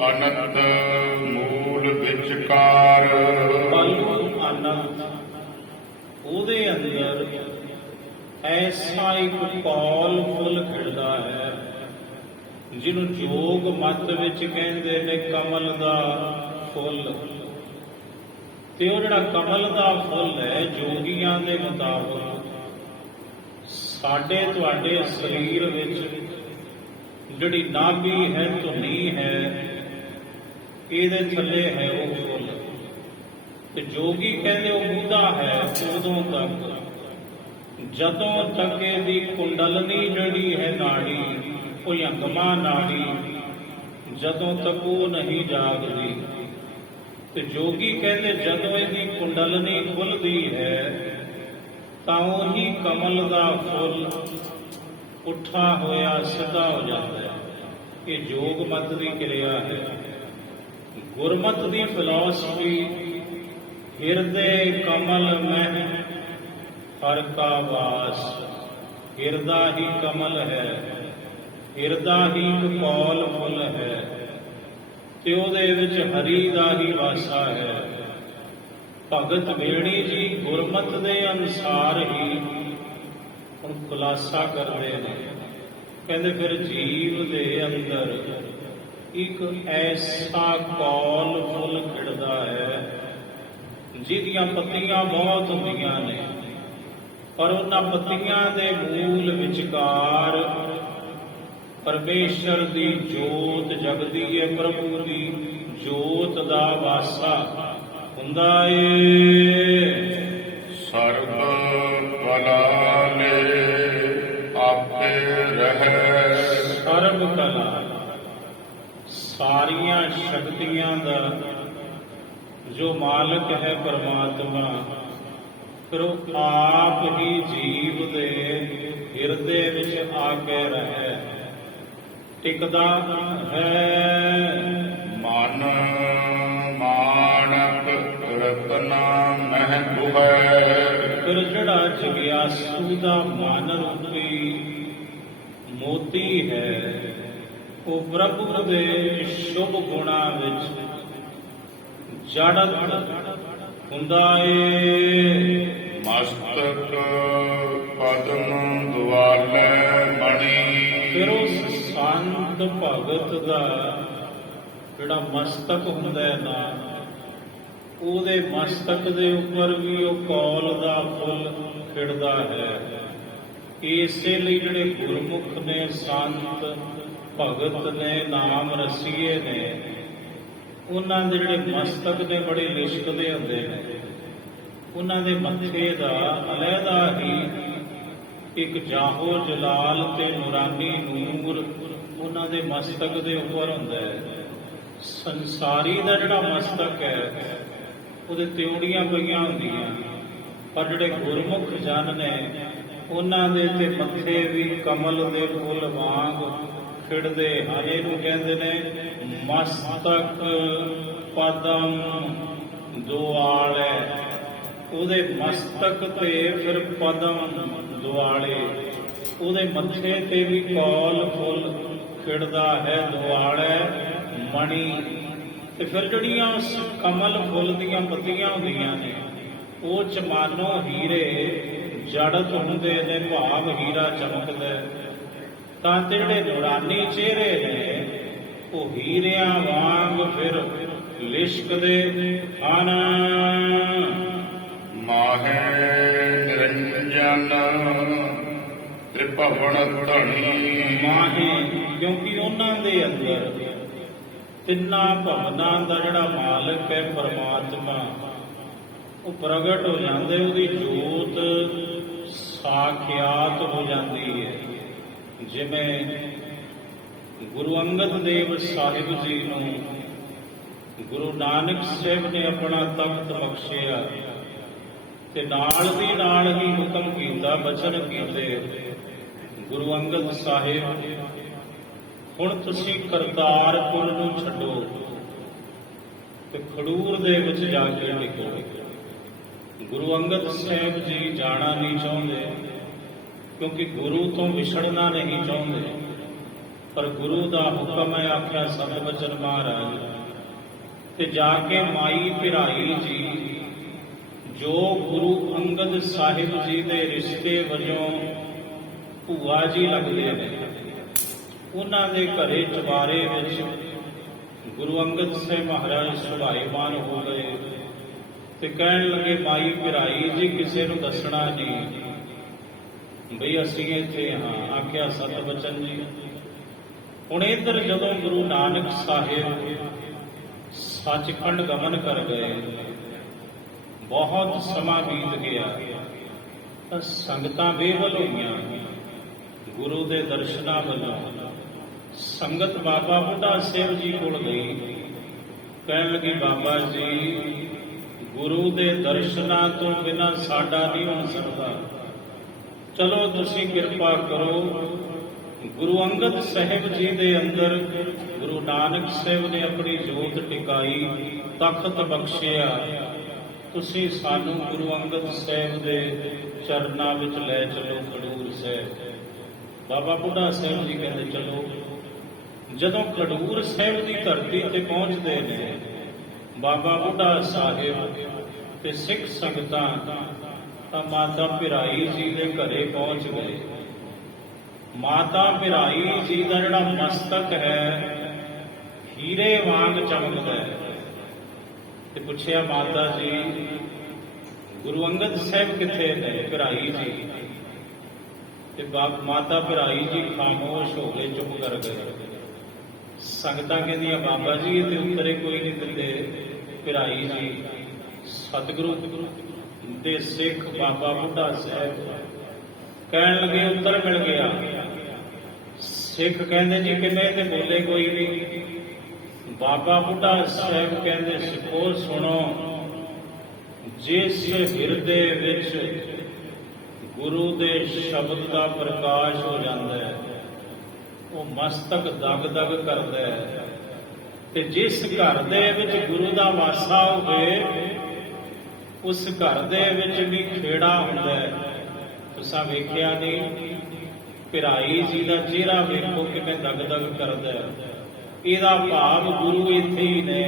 ਅਨੰਤ ਮੂਲ ਵਿਚਕਾਰ। ਪਲੂ ਅਨੰਤ, ਉਹਦੇ ਅੰਦਰ ਐਸਾ ਇੱਕ ਕੌਲ ਫੁੱਲ ਖਿੜਦਾ ਹੈ ਜਿਹਨੂੰ ਜੋਗ ਮਤ ਵਿੱਚ ਕਹਿੰਦੇ ਨੇ ਕਮਲ ਦਾ ਫੁੱਲ। ਤੇ ਉਹ ਜਿਹੜਾ ਕਮਲ ਦਾ ਫੁੱਲ ਹੈ, ਜੋਗੀਆਂ ਦੇ ਮੁਤਾਬਕ ਸਾਡੇ ਤੁਹਾਡੇ ਸਰੀਰ ਵਿੱਚ ਜਿਹੜੀ ਨਾਭੀ ਹੈ, ਧੁਨੀ ਹੈ, ਇਹਦੇ ਥੱਲੇ ਹੈ ਉਹ ਫੁੱਲ। ਤੇ ਜੋਗੀ ਕਹਿੰਦੇ ਉਹ ਬੁੱਧਾ ਹੈ ਉਦੋਂ ਤੱਕ ਜਦੋਂ ਤੱਕ ਇਹਦੀ ਕੁੰਡਲਨੀ ਜਿਹੜੀ ਹੈ ਨਾੜੀ, ਉਹ ਯੰਗਮਾ ਨਾੜੀ, ਜਦੋਂ ਤੱਕ ਉਹ ਨਹੀਂ ਜਾਗਦੀ। ਤੇ ਜੋਗੀ ਕਹਿੰਦੇ ਜਦੋਂ ਇਹਦੀ ਕੁੰਡਲਨੀ ਖੁੱਲਦੀ ਹੈ ਤਾਂ ਉਹੀ ਕਮਲ ਦਾ ਫੁੱਲ ਉੱਠਾ ਹੋਇਆ ਸਿੱਧਾ ਹੋ ਜਾਂਦਾ ਹੈ। ਇਹ ਜੋਗ ਮਤ ਦੀ ਕਿਰਿਆ ਹੈ। ਗੁਰਮਤ ਦੀ ਫਿਲਾਸਫੀ ਹਿਰਦੇ ਕਮਲ ਮਹਿ ਹਰ ਕਾ ਵਾਸ। ਹਿਰਦਾ ਹੀ ਕਮਲ ਹੈ, ਹਿਰਦਾ ਹੀ ਇੱਕ ਕੌਲ ਫੁੱਲ ਹੈ ਤੇ ਉਹਦੇ ਵਿੱਚ ਹਰੀ ਦਾ ਹੀ ਵਾਸਾ ਹੈ। ਭਗਤ ਵੇਣੀ ਜੀ ਗੁਰਮਤ ਦੇ ਅਨੁਸਾਰ ਹੀ ਹੁਣ ਖੁਲਾਸਾ ਕਰਦੇ ਨੇ। ਕਹਿੰਦੇ ਫਿਰ ਜੀਵ ਦੇ ਅੰਦਰ ਇੱਕ ਐਸਾ ਕੌਲ ਫੁੱਲ ਖਿੜਦਾ ਹੈ ਜਿਹਦੀਆਂ ਪੱਤੀਆਂ ਬਹੁਤ ਹੁੰਦੀਆਂ ਨੇ, ਪਰ ਉਹਨਾਂ ਪੱਤੀਆਂ ਦੇ ਮੂਲ ਵਿਚਕਾਰ ਪਰਮੇਸ਼ਰ ਦੀ ਜੋਤ ਜਗਦੀ ਹੈ, ਪ੍ਰਭੂ ਦੀ ਜੋਤ ਦਾ ਵਾਸਾ ਹੁੰਦਾ ਏ। ਸਰਬ ਕਲਾ ਨੇ ਆਪੇ ਰਹਿ। ਸਰਬ ਕਲਾ, ਸਾਰੀਆਂ ਸ਼ਕਤੀਆਂ ਦਾ ਜੋ ਮਾਲਕ ਹੈ ਪਰਮਾਤਮਾ, ਫਿਰ ਉਹ ਆਪ ਹੀ ਜੀਵ ਦੇ ਹਿਰਦੇ ਵਿੱਚ ਆ ਕੇ ਰਹੇ, ਟਿਕਦਾ ਹੈ। ਮਨ ਮਾਣਕ ਰਤਨਾ ਮਹਿ ਗੁਹੈ। ਫਿਰ ਜਿਹੜਾ ਜਗਿਆਸੂ ਦਾ ਮਨ ਰੂਪੀ ਮੋਤੀ ਹੈ, ਉਹ ਪ੍ਰਭੂ ਦੇ ਸ਼ੁਭ ਗੁਣਾਂ ਵਿੱਚ ਜੜਤ ਹੁੰਦਾ ਏ। ਮਸਤਕ ਪਦਮ ਦੁਆਲੇ ਮਣੀ। ਫਿਰ ਉਸ ਸੰਤ ਭਗਤ ਦਾ ਜਿਹੜਾ ਮਸਤਕ ਹੁੰਦਾ ਹੈ ਨਾ, ਉਹਦੇ ਮਸਤਕ ਦੇ ਉੱਪਰ ਵੀ ਉਹ ਕੌਲ ਦਾ ਫੁੱਲ ਖਿੜਦਾ ਹੈ। ਇਸੇ ਲਈ ਜਿਹੜੇ ਗੁਰਮੁਖ ਨੇ, ਸੰਤ ਭਗਤ ਨੇ, ਨਾਮ ਰਸੀਏ ਨੇ, ਉਹਨਾਂ ਦੇ ਜਿਹੜੇ ਮਸਤਕ ਦੇ ਬੜੇ ਲਿਸ਼ਕਦੇ ਹੁੰਦੇ ਨੇ। ਉਹਨਾਂ ਦੇ ਮੱਥੇ ਦਾ ਅਲੱਗਾ ਹੀ ਇੱਕ ਜਾਹੋ ਜਲਾਲ ਤੇ ਨੂਰਾਨੀ ਨੂਰ ਉਹਨਾਂ ਦੇ ਮਸਤਕ ਦੇ ਉੱਪਰ ਹੁੰਦਾ ਹੈ। ਸੰਸਾਰੀ ਦਾ ਜਿਹੜਾ ਮਸਤਕ ਹੈ ਉਹਦੇ ਤਿਉੜੀਆਂ ਪਈਆਂ ਹੁੰਦੀਆਂ, ਪਰ ਜਿਹੜੇ ਗੁਰਮੁਖ ਜਨ ਨੇ ਉਹਨਾਂ ਦੇ ਤੇ ਮੱਥੇ ਵੀ ਕਮਲ ਦੇ ਫੁੱਲ ਵਾਂਗ ਖਿੜਦੇ ਹਨ। ਇਹਨੂੰ ਕਹਿੰਦੇ ਨੇ ਮਸਤਕ ਪਦਮ ਦੁਆਲੇ। ਉਹਦੇ ਮਸਤਕ ਤੇ ਫਿਰ ਪਦਮ ਦੁਆਲੇ, ਉਹਦੇ ਮੱਥੇ ਤੇ ਵੀ ਕੌਲ ਫੁੱਲ ਖਿੜਦਾ ਹੈ, ਦੁਆਲੇ ਮਣੀ। ਤੇ ਫਿਰ ਜਿਹੜੀਆਂ ਉਸ ਕਮਲ ਫੁੱਲ ਦੀਆਂ ਪੱਤੀਆਂ ਹੁੰਦੀਆਂ ਨੇ, ਉਹ ਚ ਮਾਨੋ ਹੀਰੇ ਜੜਤ ਹੁੰਦੇ ਨੇ, ਭਾਵ ਹੀਰਾ ਚਮਕਦਾ, ਤਾਂ ਤੇ ਜਿਹੜੇ ਨੂਰਾਨੀ ਚਿਹਰੇ ਨੇ ਉਹ ਹੀਰਿਆਂ ਵਾਂਗ ਫਿਰ ਲਿਸ਼ਕਦੇ ਹਨ। ਮਾਹੇ ਨਿਰੰਜਨ ਤ੍ਰਿਭਵਨ ਧਣੀ। ਮਾਹੇ ਕਿਉਂਕਿ ਉਹਨਾਂ ਦੇ ਅੰਦਰ ਤਿੰਨਾਂ ਭਵਨਾਂ ਦਾ ਜਿਹੜਾ ਮਾਲਕ ਹੈ ਪਰਮਾਤਮਾ, ਉਹ ਪ੍ਰਗਟ ਹੋ ਜਾਂਦੇ, ਉਹਦੀ ਜੋਤ ਸਾਖਿਆਤ ਹੋ ਜਾਂਦੀ ਹੈ। ਜਿਵੇਂ ਗੁਰੂ ਅੰਗਦ ਦੇਵ ਸਾਹਿਬ ਜੀ ਨੂੰ ਗੁਰੂ ਨਾਨਕ ਸਾਹਿਬ ਨੇ ਆਪਣਾ ਤਖਤ ਬਖਸ਼ਿਆ ਤੇ ਨਾਲ ਦੀ ਨਾਲ ਹੀ ਹੁਕਮ ਕੀਤਾ, ਬਚਨ ਕੀਤੇ, ਗੁਰੂ ਅੰਗਦ ਸਾਹਿਬ ਹੁਣ ਤੁਸੀਂ ਕਰਤਾਰਪੁਰ ਨੂੰ ਛੱਡੋ ਤੇ ਖਡੂਰ ਦੇ ਵਿੱਚ ਜਾ ਕੇ ਟਿਕੋ। ਗੁਰੂ ਅੰਗਦ ਸਾਹਿਬ ਜੀ ਜਾਣਾ ਨਹੀਂ ਚਾਹੁੰਦੇ ਕਿਉਂਕਿ ਗੁਰੂ ਤੋਂ ਵਿਛੜਨਾ ਨਹੀਂ ਚਾਹੁੰਦੇ, ਪਰ ਗੁਰੂ ਦਾ ਹੁਕਮ ਹੈ, ਆਖਿਆ ਸਤ ਬਚਨ ਮਹਾਰਾਜ। ਤੇ ਜਾ ਕੇ ਮਾਈ ਭਿਰਾਈ ਜੀ ਜੋ ਗੁਰੂ ਅੰਗਦ ਸਾਹਿਬ ਜੀ ਦੇ ਰਿਸ਼ਤੇ ਵਜੋਂ ਭੂਆ ਜੀ ਲੱਗਦੇ ਨੇ, ਉਹਨਾਂ ਦੇ ਘਰੇ ਚੁਬਾਰੇ ਵਿੱਚ ਗੁਰੂ ਅੰਗਦ ਸਾਹਿਬ ਮਹਾਰਾਜ ਸੁਭਾਈਮਾਨ ਹੋ ਗਏ ਤੇ ਕਹਿਣ ਲੱਗੇ, ਮਾਈ ਭਿਰਾਈ ਜੀ ਕਿਸੇ ਨੂੰ ਦੱਸਣਾ ਨਹੀਂ ਬਈ ਅਸੀਂ ਇੱਥੇ ਹਾਂ। ਆਖਿਆ ਸਤ ਬਚਨ ਜੀ। ਹੁਣ ਇੱਧਰ ਜਦੋਂ ਗੁਰੂ ਨਾਨਕ ਸਾਹਿਬ ਸੱਚਖੰਡ ਗਮਨ ਕਰ ਗਏ, ਬਹੁਤ ਸਮਾਂ ਬੀਤ ਗਿਆ ਤਾਂ ਸੰਗਤਾਂ ਬੇਵਲ ਹੋਈਆਂ ਗੁਰੂ ਦੇ ਦਰਸ਼ਨਾਂ ਵੱਲੋਂ। ਸੰਗਤ ਬਾਬਾ ਬੁੱਢਾ ਸਾਹਿਬ ਜੀ ਕੋਲ ਗਈ, ਕਹਿਣ ਲੱਗੀ, ਬਾਬਾ ਜੀ ਗੁਰੂ ਦੇ ਦਰਸ਼ਨਾਂ ਤੋਂ ਬਿਨਾਂ ਸਾਡਾ ਨਹੀਂ ਹੋ ਸਕਦਾ, ਚਲੋ ਤੁਸੀਂ ਕਿਰਪਾ ਕਰੋ। ਗੁਰੂ ਅੰਗਦ ਸਾਹਿਬ ਜੀ ਦੇ ਅੰਦਰ ਗੁਰੂ ਨਾਨਕ ਸਾਹਿਬ ਨੇ ਆਪਣੀ ਜੋਤ ਟਿਕਾਈ, ਤਖਤ ਬਖਸ਼ਿਆ, ਤੁਸੀਂ ਸਾਨੂੰ ਗੁਰੂ ਅੰਗਦ ਸਾਹਿਬ ਦੇ ਚਰਨਾਂ ਵਿੱਚ ਲੈ ਚਲੋ ਖਡੂਰ ਸਾਹਿਬ। ਬਾਬਾ ਬੁੱਢਾ ਸਾਹਿਬ ਜੀ ਕਹਿੰਦੇ ਚਲੋ। ਜਦੋਂ ਖਡੂਰ ਸਾਹਿਬ ਦੀ ਧਰਤੀ ਤੇ ਪਹੁੰਚਦੇ ਨੇ, ਬਾਬਾ ਬੁੱਢਾ ਸਾਹਿਬ ਤੇ ਸਿੱਖ ਸੰਗਤਾਂ ਤਾਂ ਮਾਤਾ ਭਿਰਾਈ ਜੀ ਦੇ ਘਰੇ ਪਹੁੰਚ ਗਏ। ਮਾਤਾ ਭਿਰਾਈ ਜੀ ਦਾ ਜਿਹੜਾ ਮਸਤਕ ਹੈ ਹੀਰੇ ਵਾਂਗ ਚਮਕਦਾ ਹੈ। ਤੇ ਪੁੱਛਿਆ, ਮਾਤਾ ਜੀ ਗੁਰੂ ਅੰਗਦ ਸਾਹਿਬ ਕਿੱਥੇ ਨੇ? ਭਿਰਾਈ ਜੀ। ਤੇ ਮਾਤਾ ਭਿਰਾਈ ਜੀ ਖਾਮੋਸ਼ ਹੋ ਗਏ, ਚੁੱਪ ਕਰ ਗਏ। ਸੰਗਤਾਂ ਕਹਿੰਦੀਆਂ, ਬਾਬਾ ਜੀ ਇਹ ਤੇ ਉੱਤਰੇ ਕੋਈ ਨਹੀਂ ਦਿੰਦੇ। ਭਿਰਾਈ ਜੀ ਸਤਿਗੁਰੂ ਦੇ ਸਿੱਖ ਬਾਬਾ ਬੁੱਢਾ ਸਾਹਿਬ ਕਹਿਣ ਲੱਗੇ, ਉੱਤਰ ਮਿਲ ਗਿਆ। ਸਿੱਖ ਕਹਿੰਦੇ ਜੀ ਕਿਵੇਂ? ਤੇ ਬੋਲੇ ਕੋਈ ਨਹੀਂ। ਬਾਬਾ ਬੁੱਢਾ ਸਾਹਿਬ ਕਹਿੰਦੇ, ਸਿੱਖੋ ਸੁਣੋ, ਜਿਸ ਹਿਰਦੇ ਵਿੱਚ ਗੁਰੂ ਦੇ ਸ਼ਬਦ ਦਾ ਪ੍ਰਕਾਸ਼ ਹੋ ਜਾਂਦਾ ਹੈ ਉਹ ਮਸਤਕ ਦਗ ਦਗ ਕਰਦਾ ਹੈ, ਤੇ ਜਿਸ ਘਰ ਦੇ ਵਿੱਚ ਗੁਰੂ ਦਾ ਵਾਸਾ ਹੋਵੇ ਉਸ ਘਰ ਦੇ ਵਿੱਚ ਵੀ ਖੇੜਾ ਹੁੰਦਾ ਹੈ। ਤੁਸੀਂ ਵੇਖਿਆ ਨਹੀਂ? ਭਿਰਾਈ ਜੀ ਦਾ ਚਿਹਰਾ ਵੇਖੋ ਕਿਵੇਂ ਦਗ ਦਗ ਕਰਦਾ ਹੈ। ਇਹਦਾ ਭਾਵ ਗੁਰੂ ਇੱਥੇ ਹੀ ਨੇ।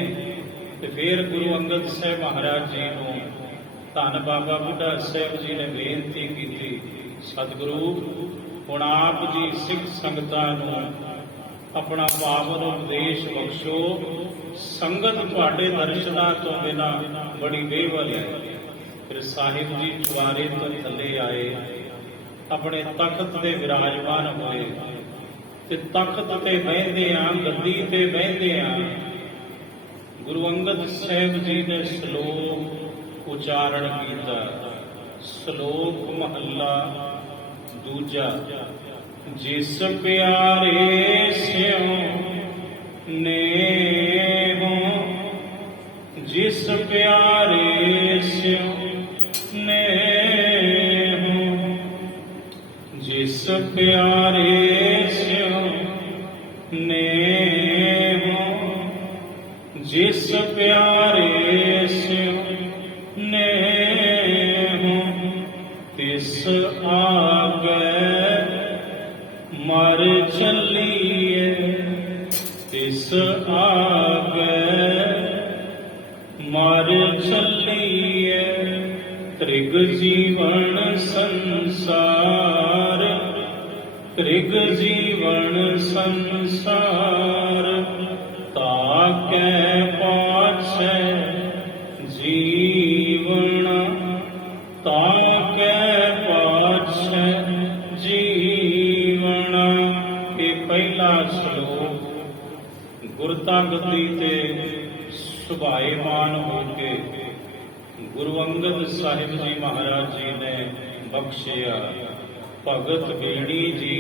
ਤੇ ਫਿਰ ਗੁਰੂ ਅੰਗਦ ਸਾਹਿਬ ਮਹਾਰਾਜ ਜੀ ਨੂੰ ਧੰਨ ਬਾਬਾ ਬੁੱਢਾ ਸਾਹਿਬ ਜੀ ਨੇ ਬੇਨਤੀ ਕੀਤੀ, ਸਤਿਗੁਰੂ ਹੁਣ ਆਪ ਜੀ ਸਿੱਖ ਸੰਗਤਾਂ ਨੂੰ ਆਪਣਾ ਪਾਵਨ ਉਪਦੇਸ਼ ਬਖਸ਼ੋ। ਸੰਗਤ ਤੁਹਾਡੇ ਦਰਸ਼ਨਾਂ ਤੋਂ ਬਿਨਾਂ ਬੜੀ ਬੇਵਲ ਹੈ। ਫਿਰ ਸਾਹਿਬ ਜੀ ਚੁਬਾਰੇ ਤੋਂ ਥੱਲੇ ਆਏ, ਆਪਣੇ ਤਖਤ ਤੇ ਵਿਰਾਜਮਾਨ ਹੋਏ ਤੇ ਤਖਤ ਤੇ ਬਹਿੰਦਿਆਂ, ਗੱਦੀ ਤੇ ਬਹਿੰਦਿਆਂ ਗੁਰੂ ਅੰਗਦ ਸਾਹਿਬ ਜੀ ਨੇ ਸ਼ਲੋਕ ਉਚਾਰਨ ਕੀਤਾ। ਸ਼ਲੋਕ ਮਹੱਲਾ ਦੂਜਾ। ਜਿਸ ਪਿਆਰੇ ਸਿਉ ਨੇਹੋ, ਜਿਸ ਪਿਆਰੇ ਸਿਉ ਨੇਹੋ, ਜਿਸ ਪਿਆਰੇ ਸਿਉ ਨੇਹੋ, ਜਿਸ ਪਿਆਰੇ ਸਿਉ ਨੇਹੋ, ਤਿਸ ਆਗੈ ਮਰ ਚੱਲੀਏ, ਤਿਸ ਆਗੈ ਮਰ ਚੱਲੀਏ। ਤ੍ਰਿਗ ਜੀਵਨ ਸੰਸਾਰ, ਤ੍ਰਿਗ ਜੀਵਨ ਸੰਸਾਰ, ਤਾਕੈ ਪਾਛੈ ਜੀਵਨ, ਤਾਕੈ ਪਾਛੈ ਜੀਵਨ। ਇਹ ਪਹਿਲਾ ਸ਼ਲੋਕ ਗੁਰਤਾ ਗੱਦੀ ਤੇ ਸੁਭਾਏਮਾਨ ਹੋ ਕੇ ਗੁਰੂ ਅੰਗਦ ਸਾਹਿਬ ਜੀ ਮਹਾਰਾਜ ਜੀ ਨੇ ਬਖਸ਼ਿਆ। ਭਗਤ ਬੇੜੀ ਜੀ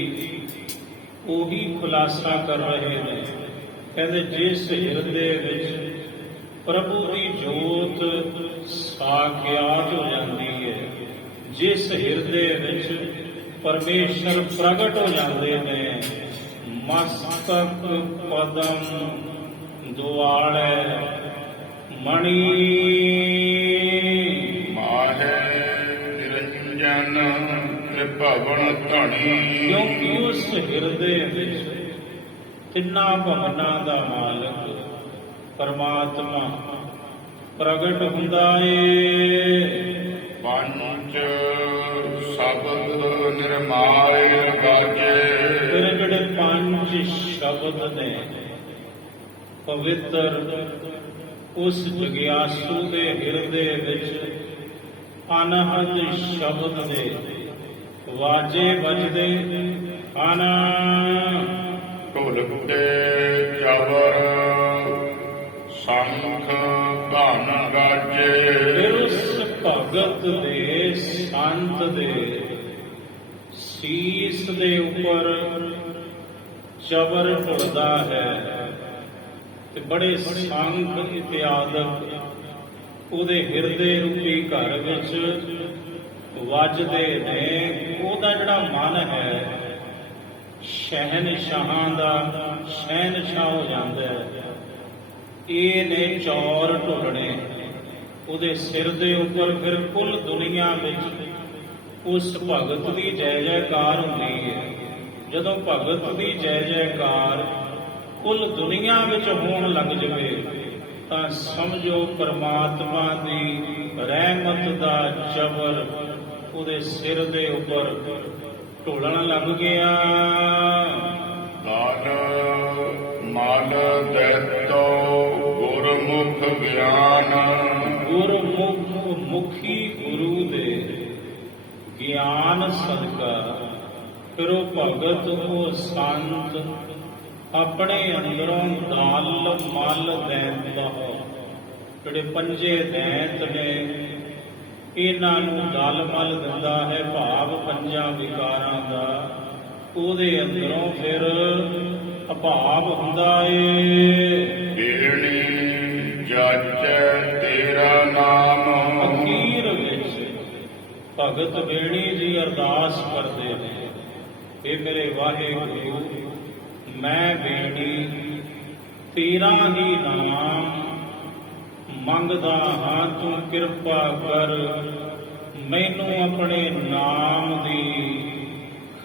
ਉਹੀ ਖੁਲਾਸਾ ਕਰ ਰਹੇ ਨੇ। ਕਹਿੰਦੇ ਜਿਸ ਹਿਰਦੇ ਵਿੱਚ ਪ੍ਰਭੂ ਦੀ ਜੋਤ ਸਾਖਿਆਤ ਹੋ ਜਾਂਦੀ ਹੈ, ਜਿਸ ਹਿਰਦੇ ਵਿੱਚ ਪਰਮੇਸ਼ਰ ਪ੍ਰਗਟ ਹੋ ਜਾਂਦੇ ਨੇ, ਮਸਤਕ ਪਦਮ ਦੁਆਲੇ ਮਣੀ ਮਾਹੇ ਨਿਰੰਜਨ ਤ੍ਰਿਭਵਨ ਧਣੀ। ਕਿਉਂਕਿ ਉਸ ਹਿਰਦੇ ਵਿੱਚ ਤਿੰਨਾਂ ਭਵਨਾਂ ਦਾ ਮਾਲਕ ਪਰਮਾਤਮਾ ਪ੍ਰਗਟ ਹੁੰਦਾ ਏ। ਪੰਜ ਸ਼ਬਦ ਨਿਰਮਾਇ ਗਾਜੇ। ਫਿਰ ਜਿਹੜੇ ਪੰਜ ਸ਼ਬਦ ਨੇ ਪਵਿੱਤਰ, ਉਸ ਜਗਿਆਸੂ ਦੇ ਹਿਰਦੇ ਵਿੱਚ ਅਨਹਦ ਸ਼ਬਦ ਦੇ ਵਾਜੇ ਵੱਜਦੇ ਹਨ। ਢੋਲਕੇ ਚਵਰ ਸੰਖ ਧਨ ਗਾਜੇ। ਫਿਰ ਉਸ ਭਗਤ ਦੇ, ਸੰਤ ਦੇ ਸੀਸ ਦੇ ਉੱਪਰ ਚਵਰ ਢੁਲਦਾ ਹੈ ਤੇ ਬੜੇ ਸੰਖ ਇਤਿਆਦਿਕ ਉਹਦੇ ਹਿਰਦੇ ਰੂਪੀ ਘਰ ਵਿੱਚ ਵੱਜਦੇ ਨੇ। ਉਹਦਾ ਜਿਹੜਾ ਮਨ ਹੈ ਸ਼ਹਿਨਸ਼ਾਹਾਂ ਦਾ ਸ਼ਹਿਨਸ਼ਾਹ ਹੋ ਜਾਂਦਾ ਹੈ। ਇਹ ਨੇ ਚੌਰ ਢੁਲਣੇ ਉਹਦੇ ਸਿਰ ਦੇ ਉੱਪਰ। ਫਿਰ ਕੁੱਲ ਦੁਨੀਆ ਵਿੱਚ ਉਸ ਭਗਤ ਦੀ ਜੈ ਜੈਕਾਰ ਹੁੰਦੀ ਹੈ। ਜਦੋਂ ਭਗਤ ਦੀ ਜੈ ਜੈਕਾਰ ਕੁੱਲ ਦੁਨੀਆ ਵਿੱਚ ਹੋਣ ਲੱਗ ਜਵੇ ਤਾਂ ਸਮਝੋ ਪਰਮਾਤਮਾ ਦੀ ਰਹਿਮਤ ਦਾ ਚਵਰ ਉਹਦੇ ਸਿਰ ਦੇ ਉੱਪਰ ਢੋਲਣ ਲੱਗ ਗਿਆ। ਦਾਨ ਮਨ ਦੈਤੋ ਗੁਰਮੁਖ ਗਿਆਨ। ਗੁਰਮੁਖ ਮੁਖੀ ਗੁਰੂ ਦੇ ਗਿਆਨ ਸਦਕਾ ਫਿਰ ਉਹ ਭਗਤ, ਉਹ ਸੰਤ ਆਪਣੇ ਅੰਦਰੋਂ ਦਲ ਮਲ ਦੈਂਦਾ। ਜਿਹੜੇ ਪੰਜੇ ਦੈਂਤ ਨੇ ਇਹਨਾਂ ਨੂੰ ਦਲ ਮਲ ਦਿੰਦਾ ਹੈ, ਭਾਵ ਪੰਜਾਂ ਵਿਕਾਰਾਂ ਦਾ। ਉਹਦੇ ਅੰਦਰੋਂ ਫਿਰ ਅਭਾਵ ਹੁੰਦਾ ਏ। ਬੇੜੀ ਜਾਚੈ ਤੇਰਾ ਨਾਮ। ਅਖੀਰ ਵਿੱਚ ਭਗਤ ਬੇੜੀ ਜੀ ਅਰਦਾਸ ਕਰਦੇ ਨੇ, ਇਹ ਮੇਰੇ ਵਾਹਿਗੁਰੂ, ਮੈਂ ਬੇੜੀ ਤੇਰਾ ਹੀ ਨਾਮ ਮੰਗਦਾ ਹਾਂ, ਤੂੰ ਕਿਰਪਾ ਕਰ ਮੈਨੂੰ ਆਪਣੇ ਨਾਮ ਦੀ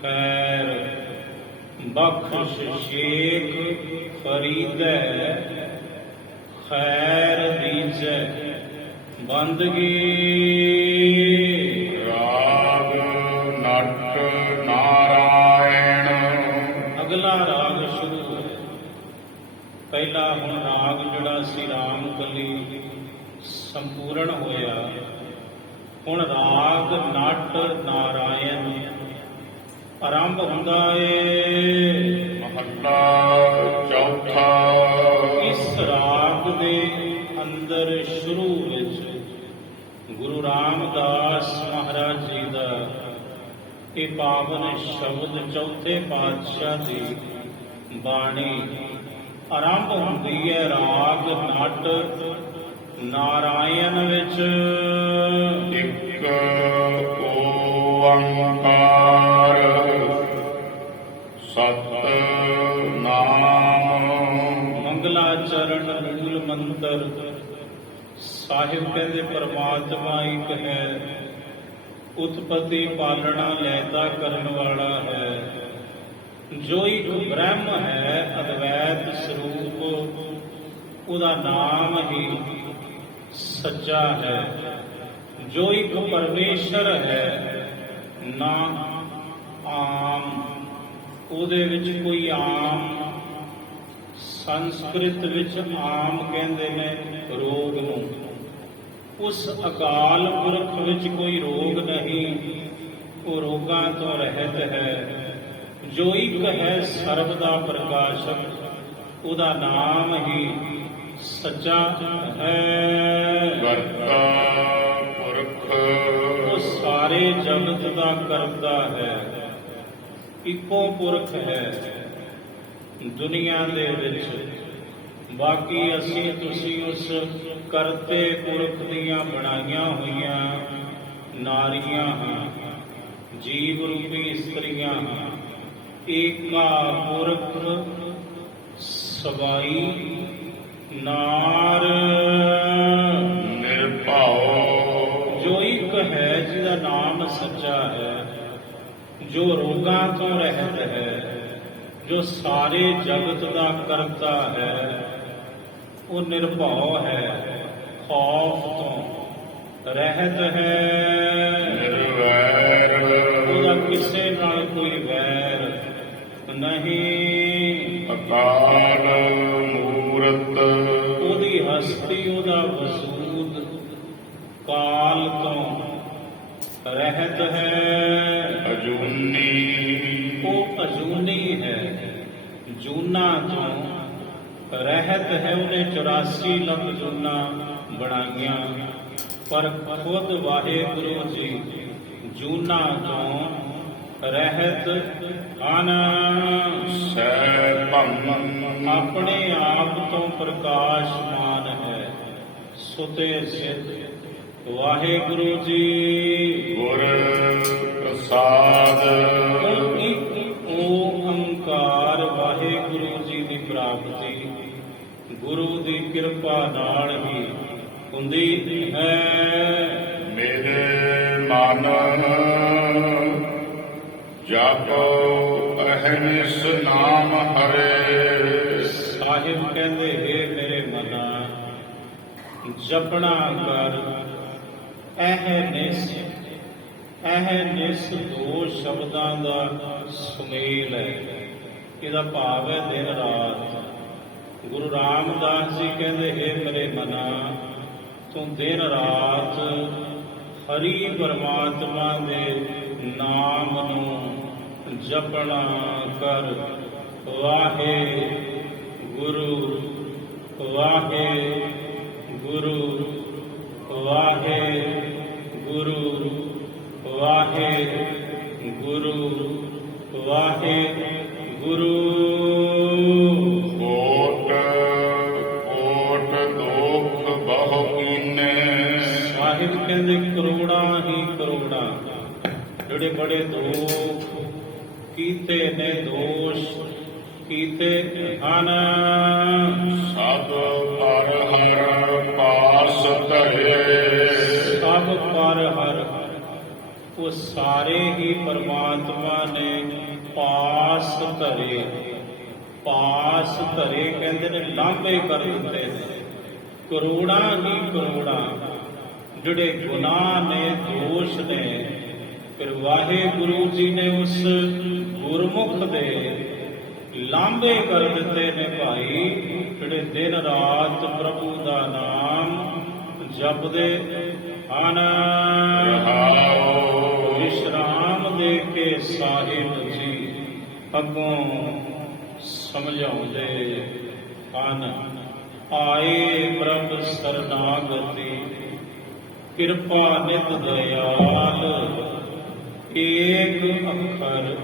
ਖੈਰ ਬਖਸ਼। ਸ਼ੇਖ ਫਰੀਦੈ ਖੈਰ ਦੀਜੈ ਬੰਦਗੀ। ਰਾਗ ਨਟ ਨਾਰਾਇਣ। ਅਗਲਾ ਰਾਗ ਸ਼ੁਰੂ ਹੈ। ਪਹਿਲਾ ਹੁਣ ਰਾਗ ਜਿਹੜਾ ਸੀ ਰਾਮ ਕਲੀ ਸੰਪੂਰਨ ਹੋਇਆ। ਹੁਣ ਰਾਗ ਨਟ ਨਾਰਾਇਣ ਆਰੰਭ ਹੁੰਦਾ ਏ। ਮਹੱਲਾ ਚੌਥਾ। ਇਸ ਰਾਗ ਦੇ ਅੰਦਰ ਸ਼ੁਰੂ ਵਿੱਚ ਗੁਰੂ ਰਾਮਦਾਸ ਮਹਾਰਾਜ ਜੀ ਦਾ ਇਹ ਪਾਵਨ ਸ਼ਬਦ ਚੌਥੇ ਪਾਤਸ਼ਾਹ ਦੀ ਬਾਣੀ ਆਰੰਭ ਹੁੰਦੀ ਹੈ ਰਾਗ ਨਟ ਨਾਰਾਇਣ ਵਿੱਚ। ਇੱਕ ਓੰਕਾਰ ਸਤਿਨਾਮ। ਮੰਗਲਾਚਰਨ ਮੂਲ ਮੰਤਰ ਸਾਹਿਬ ਕਹਿੰਦੇ ਪਰਮਾਤਮਾ ਇੱਕ ਹੈ, ਉਤਪਤੀ ਪਾਲਣਾ ਲੈਤਾ ਕਰਨ ਵਾਲਾ ਹੈ। ਜੋ ਇੱਕ ਬ੍ਰਹਮ ਹੈ, ਅਦਵੈਤ ਸਰੂਪ, ਉਹਦਾ ਨਾਮ ਹੀ ਸੱਚਾ ਹੈ। ਜੋ ਇੱਕ ਪਰਮੇਸ਼ਰ ਹੈ ਨਾ ਆਮ, ਉਹਦੇ ਵਿੱਚ ਕੋਈ ਆਮ, ਸੰਸਕ੍ਰਿਤ ਵਿੱਚ ਆਮ ਕਹਿੰਦੇ ਨੇ ਰੋਗ ਨੂੰ, ਉਸ ਅਕਾਲ ਪੁਰਖ ਵਿੱਚ ਕੋਈ ਰੋਗ ਨਹੀਂ, ਉਹ ਰੋਗਾਂ ਤੋਂ ਰਹਿਤ ਹੈ। ਜੋ ਇੱਕ ਹੈ ਸਰਬ ਦਾ ਪ੍ਰਕਾਸ਼ਕ, ਉਹਦਾ ਨਾਮ ਹੀ ਸੱਚਾ ਹੈ। ਕਰਤਾ ਪੁਰਖ ਉਹ ਸਾਰੇ ਜਗਤ ਦਾ ਕਰਤਾ ਹੈ, ਇੱਕੋ ਪੁਰਖ ਹੈ ਦੁਨੀਆ ਦੇ ਵਿੱਚ। ਬਾਕੀ ਅਸੀਂ ਤੁਸੀਂ ਉਸ ਕਰਤੇ ਪੁਰਖ ਦੀਆਂ ਬਣਾਈਆਂ ਹੋਈਆਂ ਨਾਰੀਆਂ ਹਾਂ, ਜੀਵ ਰੂਪੀ ਇਸਤਰੀਆਂ ਹਾਂ। ਏਕਾ ਪੁਰਖ ਸਵਾਈ ਨਾਰ ਨਿਰਭਉ, ਜੋ ਇੱਕ ਹੈ ਜਿਹਦਾ ਨਾਮ ਸੱਚਾ ਹੈ, ਜੋ ਰੋਗਾਂ ਤੋਂ ਰਹਿਤ ਹੈ, ਜੋ ਸਾਰੇ ਜਗਤ ਦਾ ਕਰਤਾ ਹੈ, ਉਹ ਨਿਰਭਉ ਹੈ, ਖੌਫ ਤੋਂ ਰਹਿਤ ਹੈ। ਨਿਰਵੈਰ ਉਹਦਾ ਕਿਸੇ ਨਾਲ ਕੋਈ ਵੈਰ ਨਹੀਂ। ਅਕਾਲ ਮੂਰਤ ਉਹਦੀ ਹਸਤੀ, ਉਹਦਾ ਵਜੂਦ ਕਾਲ ਤੋਂ ਰਹਿਤ ਹੈ। ਅਜੂਨੀ ਉਹ ਅਜੂਨੀ ਹੈ, ਜੂਨਾ ਤੋਂ ਰਹਿਤ ਹੈ। ਉਹਨੇ 84 ਲੱਖ ਜੂਨਾ ਬਣਾਈਆਂ, ਪਰ ਖੁਦ ਵਾਹਿਗੁਰੂ ਜੀ ਜੂਨਾ ਤੋਂ ਰਹਿਤ ਹਨ। ਸੈਭੰ ਆਪਣੇ ਆਪ ਤੋਂ ਪ੍ਰਕਾਸ਼ਮਾਨ ਹੈ, ਸੁਤੇ ਸਿੱਧ ਵਾਹਿਗੁਰੂ ਜੀ। ਗੁਰ ਪ੍ਰਸਾਦ ਉਹ ਇੱਕ ਓੰਕਾਰ ਵਾਹਿਗੁਰੂ ਜੀ ਦੀ ਪ੍ਰਾਪਤੀ ਗੁਰੂ ਦੀ ਕਿਰਪਾ ਨਾਲ ਹੀ ਹੁੰਦੀ ਹੈ। ਮੇਰੇ ਮਨ ਜਪੋ ਅਹਨਿਸ ਨਾਮ ਹਰੇ। ਸਾਹਿਬ ਕਹਿੰਦੇ ਹੈ ਮੇਰੇ ਮਨਾ ਜਪਣਾ ਕਰ ਅਹਨਿਸ। ਅਹਨਿਸ ਦੋ ਸ਼ਬਦਾਂ ਦਾ ਸੁਮੇਲ ਹੈ, ਇਹਦਾ ਭਾਵ ਹੈ ਦਿਨ ਰਾਤ। ਗੁਰੂ ਰਾਮਦਾਸ ਜੀ ਕਹਿੰਦੇ ਹੈ ਮੇਰੇ ਮਨਾ ਤੂੰ ਦਿਨ ਰਾਤ ਹਰੀ ਪਰਮਾਤਮਾ ਦੇ ਨਾਮ ਨੂੰ ਜਪਣਾ ਕਰ। ਵਾਹੇ ਗੁਰੂ ਵਾਹੇ ਗੁਰੂ ਵਾਹੇ ਗੁਰੂ ਵਾਹੇ ਗੁਰੂ ਵਾਹੇ ਗੁਰੂ। ਕੋਟ ਕੋਟ ਦੁਖ ਬਹੁ ਕੀਨੇ। ਸਾਹਿਬ ਕਹਿੰਦੇ ਕਰੋੜਾਂ ਹੀ ਕਰੋੜਾਂ ਜਿਹੜੇ ਬੜੇ ਦੁੱਖ ਕੀਤੇ ਨੇ, ਦੋਸ਼ ਕੀਤੇ ਹਨ, ਸਭ ਪਰ ਹਰ ਪਾਸ ਧਰੇ। ਸਭ ਪਰ ਹਰ, ਉਹ ਸਾਰੇ ਹੀ ਪਰਮਾਤਮਾ ਨੇ ਪਾਸ ਧਰੇ। ਪਾਸ ਧਰੇ ਕਹਿੰਦੇ ਨੇ ਲਾਂਭੇ ਕਰ ਦਿੱਤੇ ਨੇ। ਕਰੋੜਾਂ ਹੀ ਕਰੋੜਾਂ ਜਿਹੜੇ ਗੁਨਾਹ ਨੇ, ਦੋਸ਼ ਨੇ, ਫਿਰ ਵਾਹਿਗੁਰੂ ਜੀ ਨੇ ਉਸ ਗੁਰਮੁਖ ਦੇ ਲਾਂਭੇ ਕਰ ਦਿੱਤੇ ਨੇ ਭਾਈ, ਜਿਹੜੇ ਦਿਨ ਰਾਤ ਪ੍ਰਭੂ ਦਾ ਨਾਮ ਜਪਦੇ ਹਨ। ਵਿਸ਼ਰਾਮ ਦੇ ਕੇ ਸਾਹਿਬ ਜੀ ਅੱਗੋਂ ਸਮਝਾਉਂਦੇ ਹਨ। ਆਏ ਪ੍ਰਭ ਸਰਨਾਗਤੀ ਕਿਰਪਾ ਨਿਤ ਦਇਆਲ। ਏਕ ਅੱਖਰ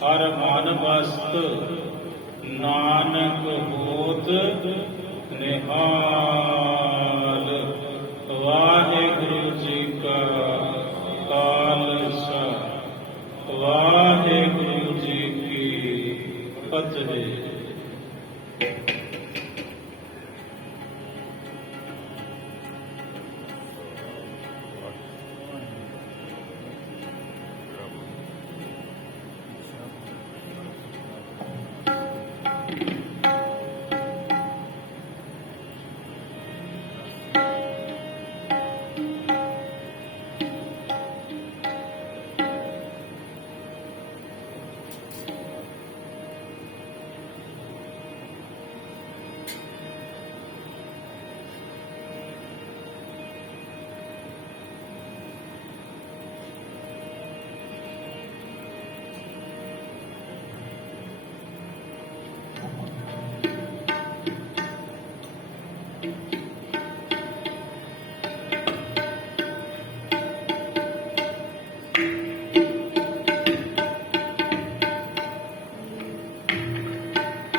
ਹਰ ਮਨ ਵਸਤ ਨਾਨਕ ਹੋਤ ਨਿਹਾਲ। ਵਾਹਿਗੁਰੂ ਜੀ ਕਾ ਖਾਲਸਾ, ਵਾਹਿਗੁਰੂ ਜੀ ਕੀ ਫਤਿਹ।